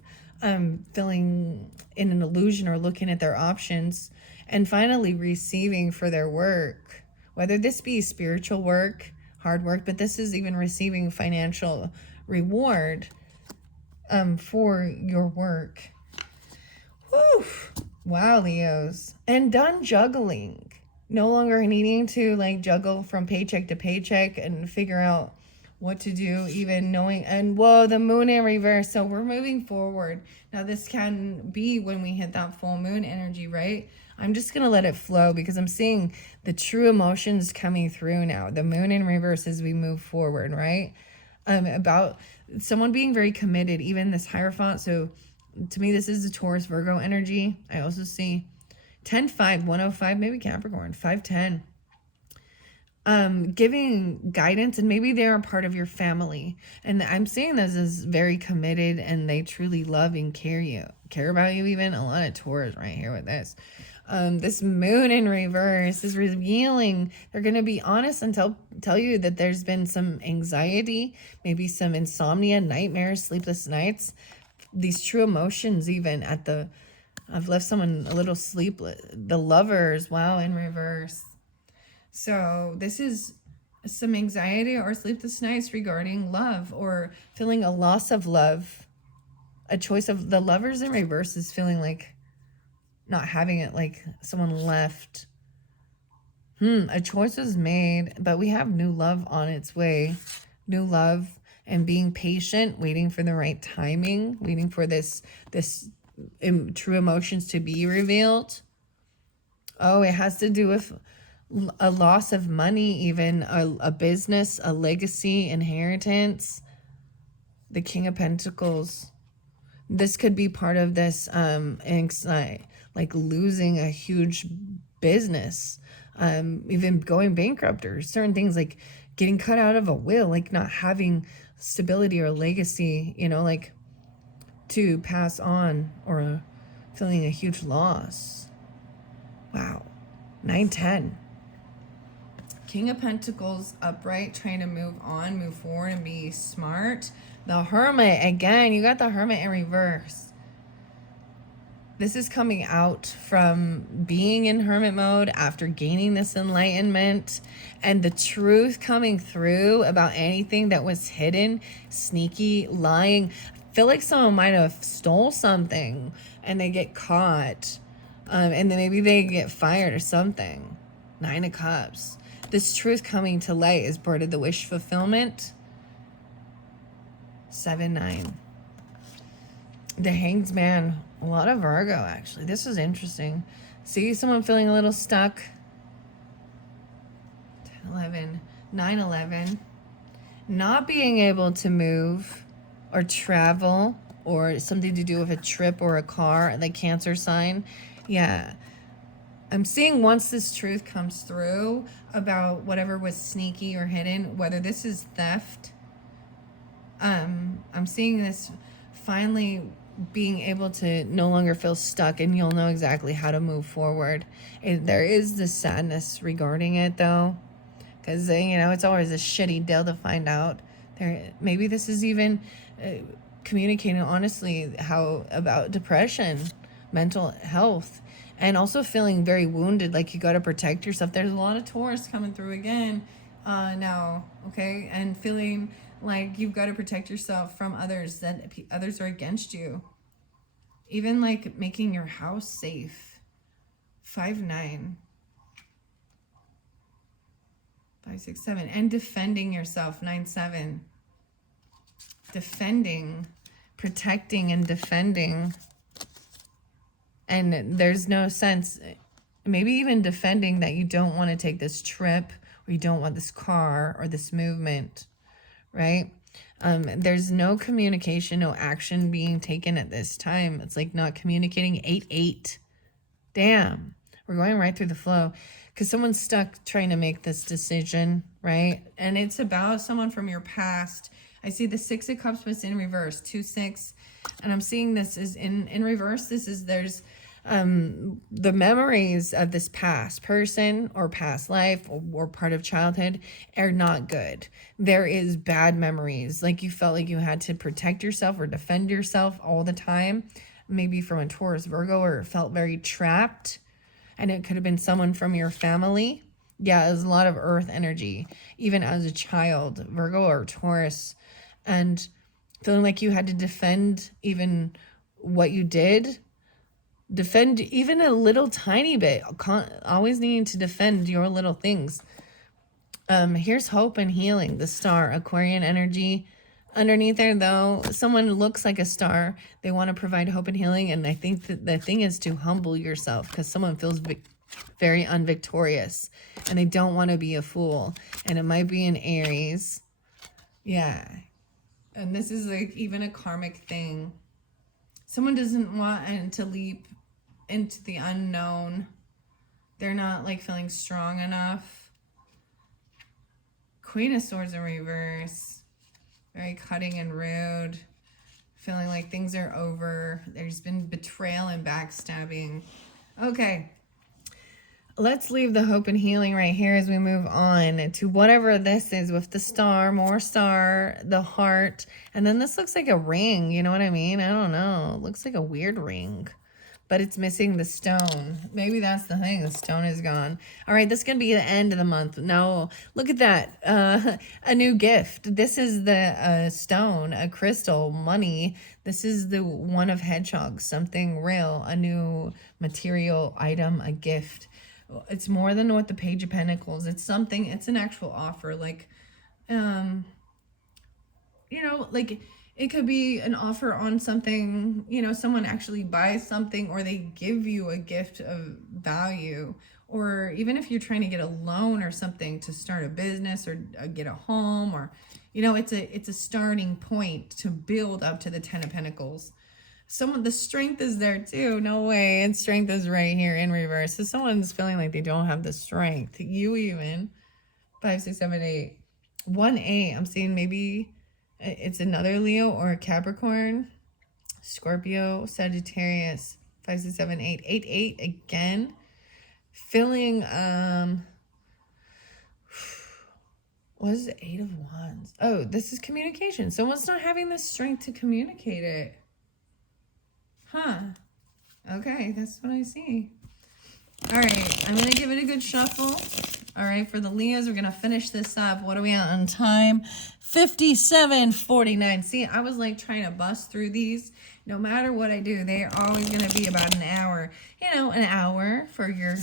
feeling in an illusion or looking at their options, and finally receiving for their work. Whether this be spiritual work, hard work, but this is even receiving financial reward for your work. Whew. Wow, Leos. And done juggling. No longer needing to like juggle from paycheck to paycheck and figure out what to do, even knowing. And whoa, the moon in reverse. So we're moving forward. Now this can be when we hit that full moon energy, right? I'm just going to let it flow because I'm seeing the true emotions coming through now. The moon in reverse as we move forward, right? About someone being very committed, even this Hierophant. So to me, this is the Taurus Virgo energy. I also see 10-5, 105, maybe Capricorn, 5-10. Giving guidance, and maybe they're a part of your family. And I'm seeing this as very committed, and they truly love and care about you even. A lot of Taurus right here with this. This moon in reverse is revealing they're going to be honest and tell you that there's been some anxiety, maybe some insomnia, nightmares, sleepless nights, these true emotions even I've left someone a little sleepless. The Lovers, wow, in reverse. So this is some anxiety or sleepless nights regarding love or feeling a loss of love. A choice of the Lovers in reverse is feeling like not having it, like someone left. A choice was made, but we have new love on its way. New love. And being patient, waiting for the right timing, waiting for this true emotions to be revealed. Oh, it has to do with a loss of money, even a business, a legacy, inheritance. The King of Pentacles. This could be part of this anxiety, like losing a huge business, even going bankrupt, or certain things like getting cut out of a will, like not having stability or legacy, like to pass on, or feeling a huge loss. Wow. 9-10. King of Pentacles upright, trying to move on, move forward, and be smart. The Hermit, again, you got the Hermit in reverse. This is coming out from being in hermit mode after gaining this enlightenment, and the truth coming through about anything that was hidden, sneaky, lying. I feel like someone might have stole something and they get caught, and then maybe they get fired or something. 9 of Cups. This truth coming to light is part of the wish fulfillment. 7-9. The Hanged Man. A lot of Virgo, actually. This is interesting. See someone feeling a little stuck. 11. 9-11. Not being able to move or travel, or something to do with a trip or a car, like Cancer sign. Yeah. I'm seeing once this truth comes through about whatever was sneaky or hidden, whether this is theft, I'm seeing this finally being able to no longer feel stuck, and you'll know exactly how to move forward. There is this sadness regarding it, though, because it's always a shitty deal to find out. Maybe this is even communicating honestly how about depression, mental health, and also feeling very wounded, like you got to protect yourself. There's a lot of Taurus coming through again now, okay, and feeling like you've got to protect yourself from others, that others are against you. Even like making your house safe. 5-9. 5-6-7. And defending yourself. 9-7. Defending. Protecting and defending. And there's no sense, maybe even defending that you don't want to take this trip, or you don't want this car or this movement, right? There's no communication, no action being taken at this time. It's like not communicating. 8-8. Damn. We're going right through the flow because someone's stuck trying to make this decision, right? And it's about someone from your past. I see the Six of Cups, but it's in reverse, 2-6. And I'm seeing this is in reverse. This is, there's the memories of this past person or past life or part of childhood are not good. There is bad memories. Like you felt like you had to protect yourself or defend yourself all the time. Maybe from a Taurus Virgo, or it felt very trapped. And it could have been someone from your family. Yeah, it was a lot of earth energy, even as a child, Virgo or Taurus. And feeling like you had to defend even what you did, defend even a little tiny bit, always needing to defend your little things. Here's hope and healing, the star, Aquarian energy. Underneath there, though, someone looks like a star. They want to provide hope and healing. And I think that the thing is to humble yourself, because someone feels very unvictorious and they don't want to be a fool. And it might be an Aries. Yeah. And this is like even a karmic thing. Someone doesn't want to leap into the unknown. They're not like feeling strong enough. Queen of Swords in reverse. Very cutting and rude. Feeling like things are over. There's been betrayal and backstabbing. Okay. Let's leave the hope and healing right here as we move on to whatever this is with the star, more star, the heart. And then this looks like a ring. You know what I mean? I don't know. It looks like a weird ring, but it's missing the stone. Maybe that's the thing. The stone is gone. All right, this is going to be the end of the month. No, look at that. A new gift. This is the stone, a crystal, money. This is the one of hedgehogs, something real, a new material item, a gift. It's more than what the Page of Pentacles. It's something, it's an actual offer. Like, like it could be an offer on something, someone actually buys something or they give you a gift of value. Or even if you're trying to get a loan or something to start a business or get a home, or, it's a starting point to build up to the Ten of Pentacles. The strength is there too. No way. And strength is right here in reverse. So someone's feeling like they don't have the strength. You even. 5, 6, 7, 8. 1, 8. I'm seeing maybe it's another Leo or a Capricorn. Scorpio, Sagittarius. 5, 6, 7, 8. 8, 8 again. Feeling, what is the 8 of Wands? Oh, this is communication. Someone's not having the strength to communicate it. Huh. Okay, that's what I see. All right, I'm going to give it a good shuffle. All right, for the Leos, we're going to finish this up. What are we at on time? 57:49. See, I was like trying to bust through these. No matter what I do, they are always going to be about an hour. An hour for your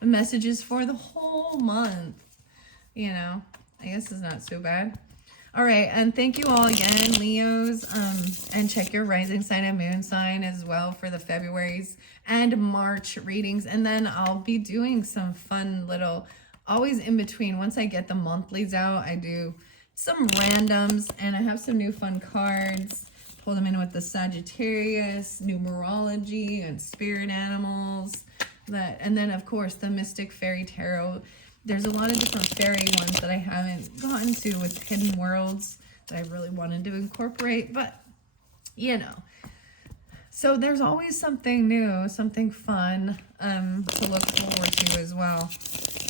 messages for the whole month. I guess it's not so bad. All right, and thank you all again, Leos, and check your rising sign and moon sign as well for the February's and March readings. And then I'll be doing some fun little, always in between. Once I get the monthlies out, I do some randoms, and I have some new fun cards. Pull them in with the Sagittarius, numerology, and spirit animals. And then, of course, the Mystic Fairy Tarot. There's a lot of different fairy ones that I haven't gotten to with Hidden Worlds that I really wanted to incorporate, but so there's always something new, something fun to look forward to as well.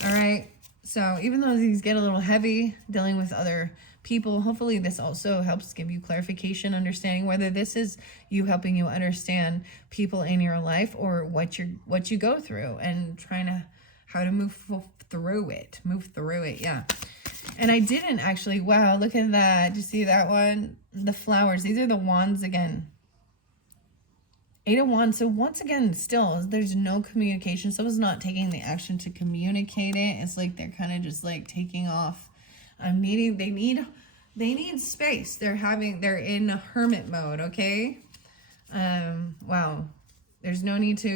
All right, so even though these get a little heavy dealing with other people, hopefully this also helps give you clarification, understanding whether this is you helping you understand people in your life or what you go through and trying to how to move through it, yeah. And I didn't actually, wow, look at that. Did you see that one? The flowers, these are the wands again. 8 of Wands. So once again, still, there's no communication. Someone's not taking the action to communicate it. It's like they're kind of just like taking off. They need space. They're in hermit mode, okay? Wow. There's no need to,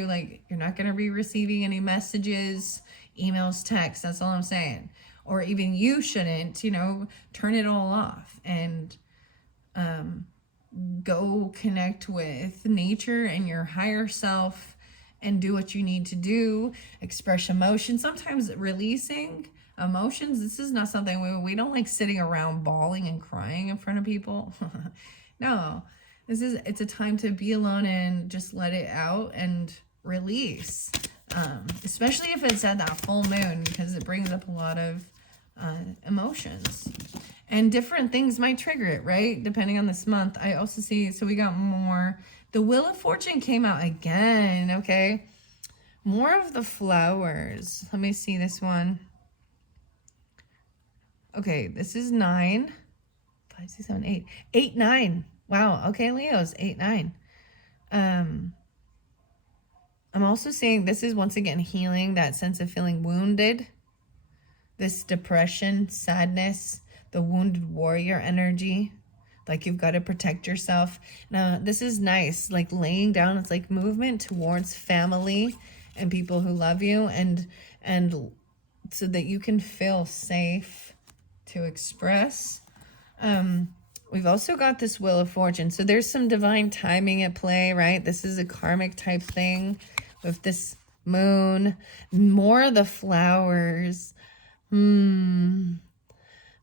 you're not going to be receiving any messages, emails, texts. That's all I'm saying. Or even you shouldn't, turn it all off and go connect with nature and your higher self and do what you need to do, express emotion. Sometimes releasing emotions, this is not something we don't like sitting around bawling and crying in front of people. No, it's a time to be alone and just let it out and release. Especially if it's at that full moon, because it brings up a lot of emotions. And different things might trigger it, right? Depending on this month. I also see, so we got more. The Wheel of Fortune came out again, okay? More of the flowers. Let me see this one. Okay, this is 9. 5, 6, 7, 8. 8, 9. Wow, okay, Leos, 8, 9. I'm also seeing this is once again healing that sense of feeling wounded. This depression, sadness, the wounded warrior energy, like you've got to protect yourself. Now, this is nice, like laying down. It's like movement towards family and people who love you, and so that you can feel safe to express. We've also got this Wheel of Fortune. So there's some divine timing at play, right? This is a karmic type thing with this moon. More of the flowers.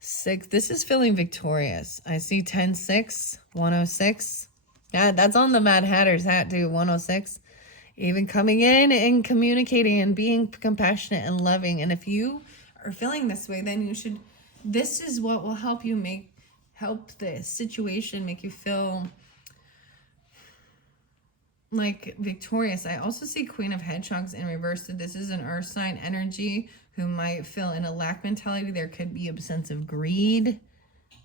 6. This is feeling victorious. I see 10, 6, 106. Yeah, that's on the Mad Hatter's hat too, 106. Even coming in and communicating and being compassionate and loving. And if you are feeling this way, then you should, this is what will help you help the situation make you feel like victorious. I also see Queen of Hedgehogs in reverse. So this is an earth sign energy who might feel in a lack mentality. There could be a sense of greed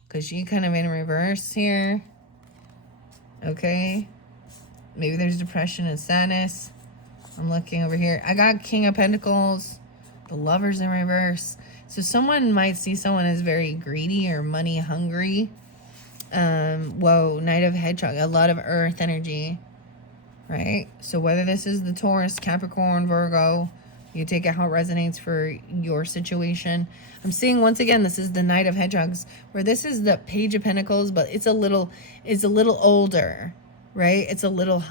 because she kind of in reverse here. Okay. Maybe there's depression and sadness. I'm looking over here. I got King of Pentacles, the Lovers in reverse. So someone might see someone as very greedy or money hungry. Whoa, Knight of Hedgehog, a lot of earth energy. Right? So whether this is the Taurus, Capricorn, Virgo, you take it how it resonates for your situation. I'm seeing once again, this is the Knight of Hedgehogs, where this is the Page of Pentacles, but it's a little older, right? It's a little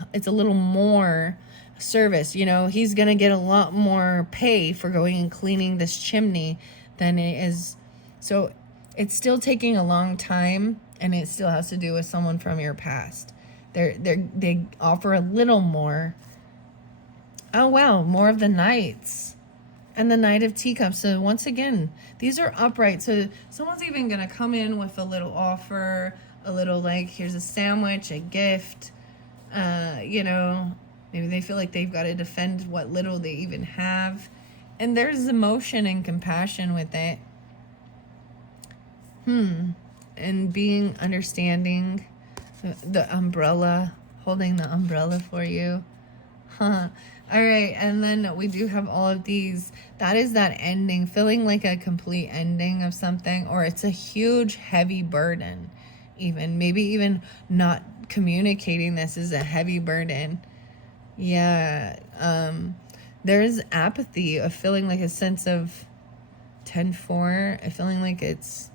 more service. You know, he's gonna get a lot more pay for going and cleaning this chimney than it is. So it's still taking a long time, and it still has to do with someone from your past. They offer a little more. Oh, wow. More of the Knights and the Knight of Teacups. So once again, these are upright. So someone's even going to come in with a little offer, a little like, here's a sandwich, a gift. You know, maybe they feel like they've got to defend what little they even have. And there's emotion and compassion with it. And being understanding. The umbrella, holding the umbrella for you. All right, and then we do have all of these. That is that ending, feeling like a complete ending of something, or it's a huge, heavy burden. Maybe even not communicating this is a heavy burden. Yeah, there's apathy of feeling like a sense of 10-4, feeling like it's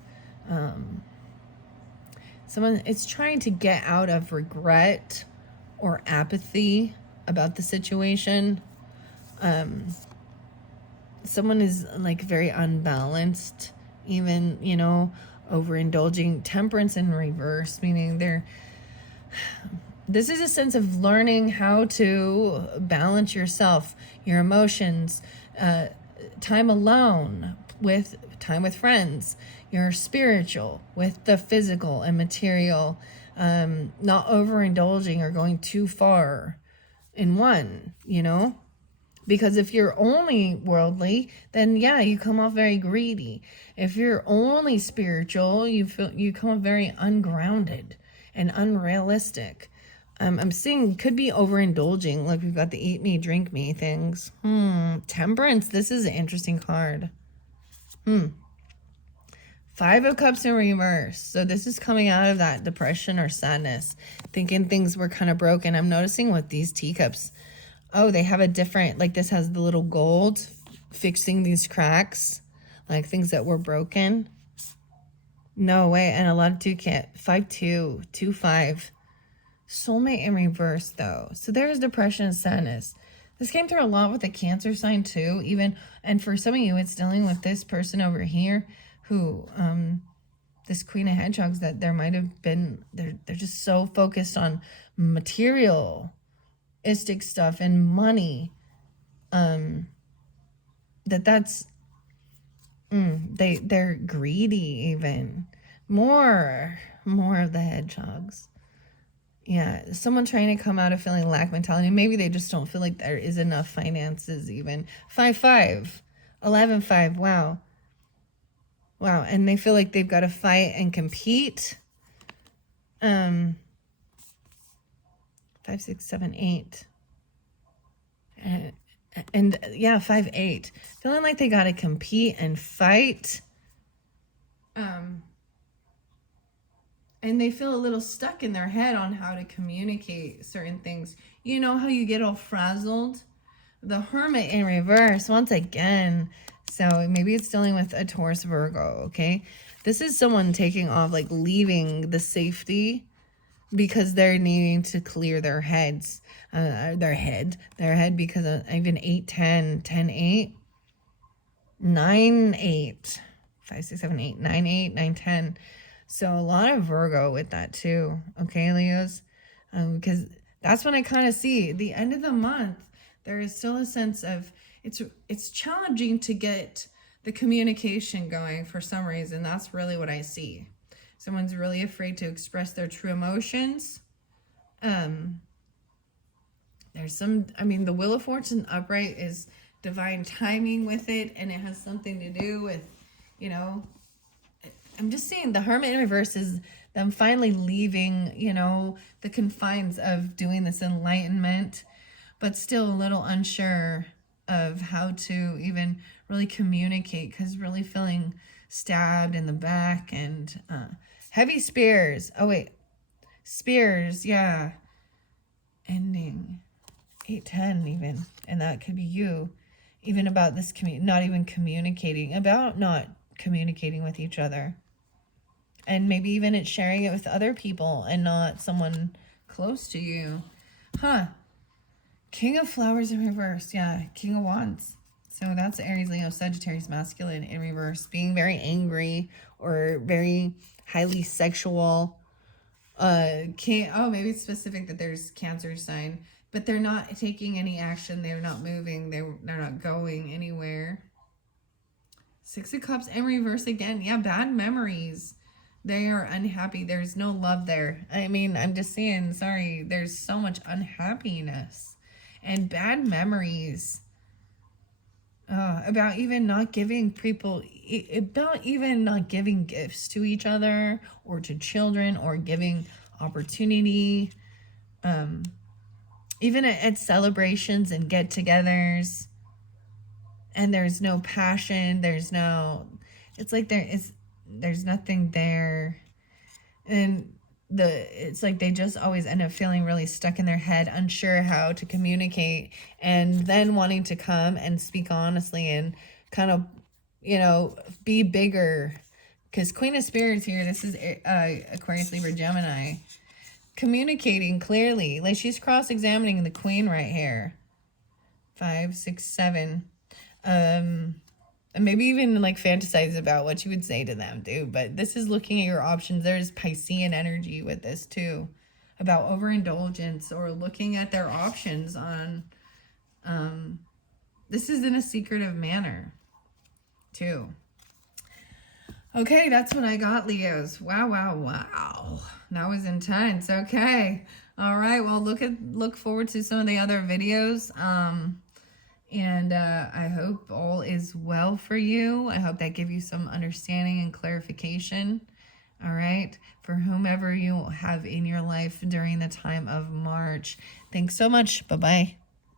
it's trying to get out of regret or apathy about the situation. Someone is like very unbalanced, even, you know, overindulging. Temperance in reverse, meaning this is a sense of learning how to balance yourself, your emotions, time alone with time with friends, your spiritual with the physical and material, not overindulging or going too far in one, you know, because if you're only worldly, then yeah, you come off very greedy. If you're only spiritual, you come off very ungrounded and unrealistic. I'm seeing could be overindulging, like we've got the eat me, drink me things. Temperance, this is an interesting card. 5 of Cups in reverse. So this is coming out of that depression or sadness, thinking things were kind of broken. I'm noticing with these teacups, oh, they have a different, like this has the little gold fixing these cracks, like things that were broken. No way. And a lot of 5-2, 2-5. Soulmate in reverse though. So there's depression and sadness. This came through a lot with the Cancer sign too, even, and for some of you, it's dealing with this person over here who, this Queen of Hedgehogs, that there might have been, they're just so focused on materialistic stuff and money, that's they're greedy even. More of the hedgehogs. Yeah, someone trying to come out of feeling lack mentality. Maybe they just don't feel like there is enough finances even. 5-5, 11-5. Wow. Wow, and they feel like they've got to fight and compete. 5, 6, 7, 8. And yeah, 5-8. Feeling like they got to compete and fight. And they feel a little stuck in their head on how to communicate certain things. You know how you get all frazzled? The Hermit in reverse, once again. So maybe it's dealing with a Taurus Virgo, okay? This is someone taking off, like leaving the safety because they're needing to clear their heads. Their head because of even 8-10, 10-8, 9-8, 5, 6, 7, 8, 9-8, 9-10. So a lot of Virgo with that too, okay, Leos? Because that's when I kind of see the end of the month, there is still a sense of it's challenging to get the communication going for some reason. That's really what I see. Someone's really afraid to express their true emotions. There's some, I mean, the Wheel of Fortune upright is divine timing with it, and it has something to do with, you know, I'm just saying the Hermit in reverse is them finally leaving, you know, the confines of doing this enlightenment, but still a little unsure of how to even really communicate, because really feeling stabbed in the back. And heavy spears. Oh, wait. Spears, yeah. Ending. 8-10 even. And that could be you. Even about this, not even communicating. About not communicating with each other. And maybe even it's sharing it with other people and not someone close to you. Huh. King of Flowers in reverse. Yeah, King of Wands. So that's Aries, Leo, Sagittarius, masculine in reverse. Being very angry or very highly sexual. Maybe it's specific that there's Cancer sign. But they're not taking any action. They're not moving. They're not going anywhere. 6 of Cups in reverse again. Yeah, bad memories. They are unhappy. There's no love there. I mean, I'm just saying, sorry, there's so much unhappiness and bad memories about even not giving people, about even not giving gifts to each other or to children or giving opportunity. Even at celebrations and get-togethers, and there's no passion. It's like there's nothing there, and it's like they just always end up feeling really stuck in their head, unsure how to communicate, and then wanting to come and speak honestly and kind of, you know, be bigger. Because Queen of Spirits here, this is Aquarius, Libra, Gemini, communicating clearly. Like she's cross-examining the Queen right here. 5, 6, 7. And maybe even like fantasize about what you would say to them, dude. But this is looking at your options. There's Piscean energy with this too, about overindulgence or looking at their options on. This is in a secretive manner, too. Okay, that's what I got, Leos. Wow, wow, wow. That was intense. Okay. All right. Well, look forward to some of the other videos. And I hope all is well for you. I hope that gave you some understanding and clarification. All right. For whomever you have in your life during the time of March. Thanks so much. Bye-bye.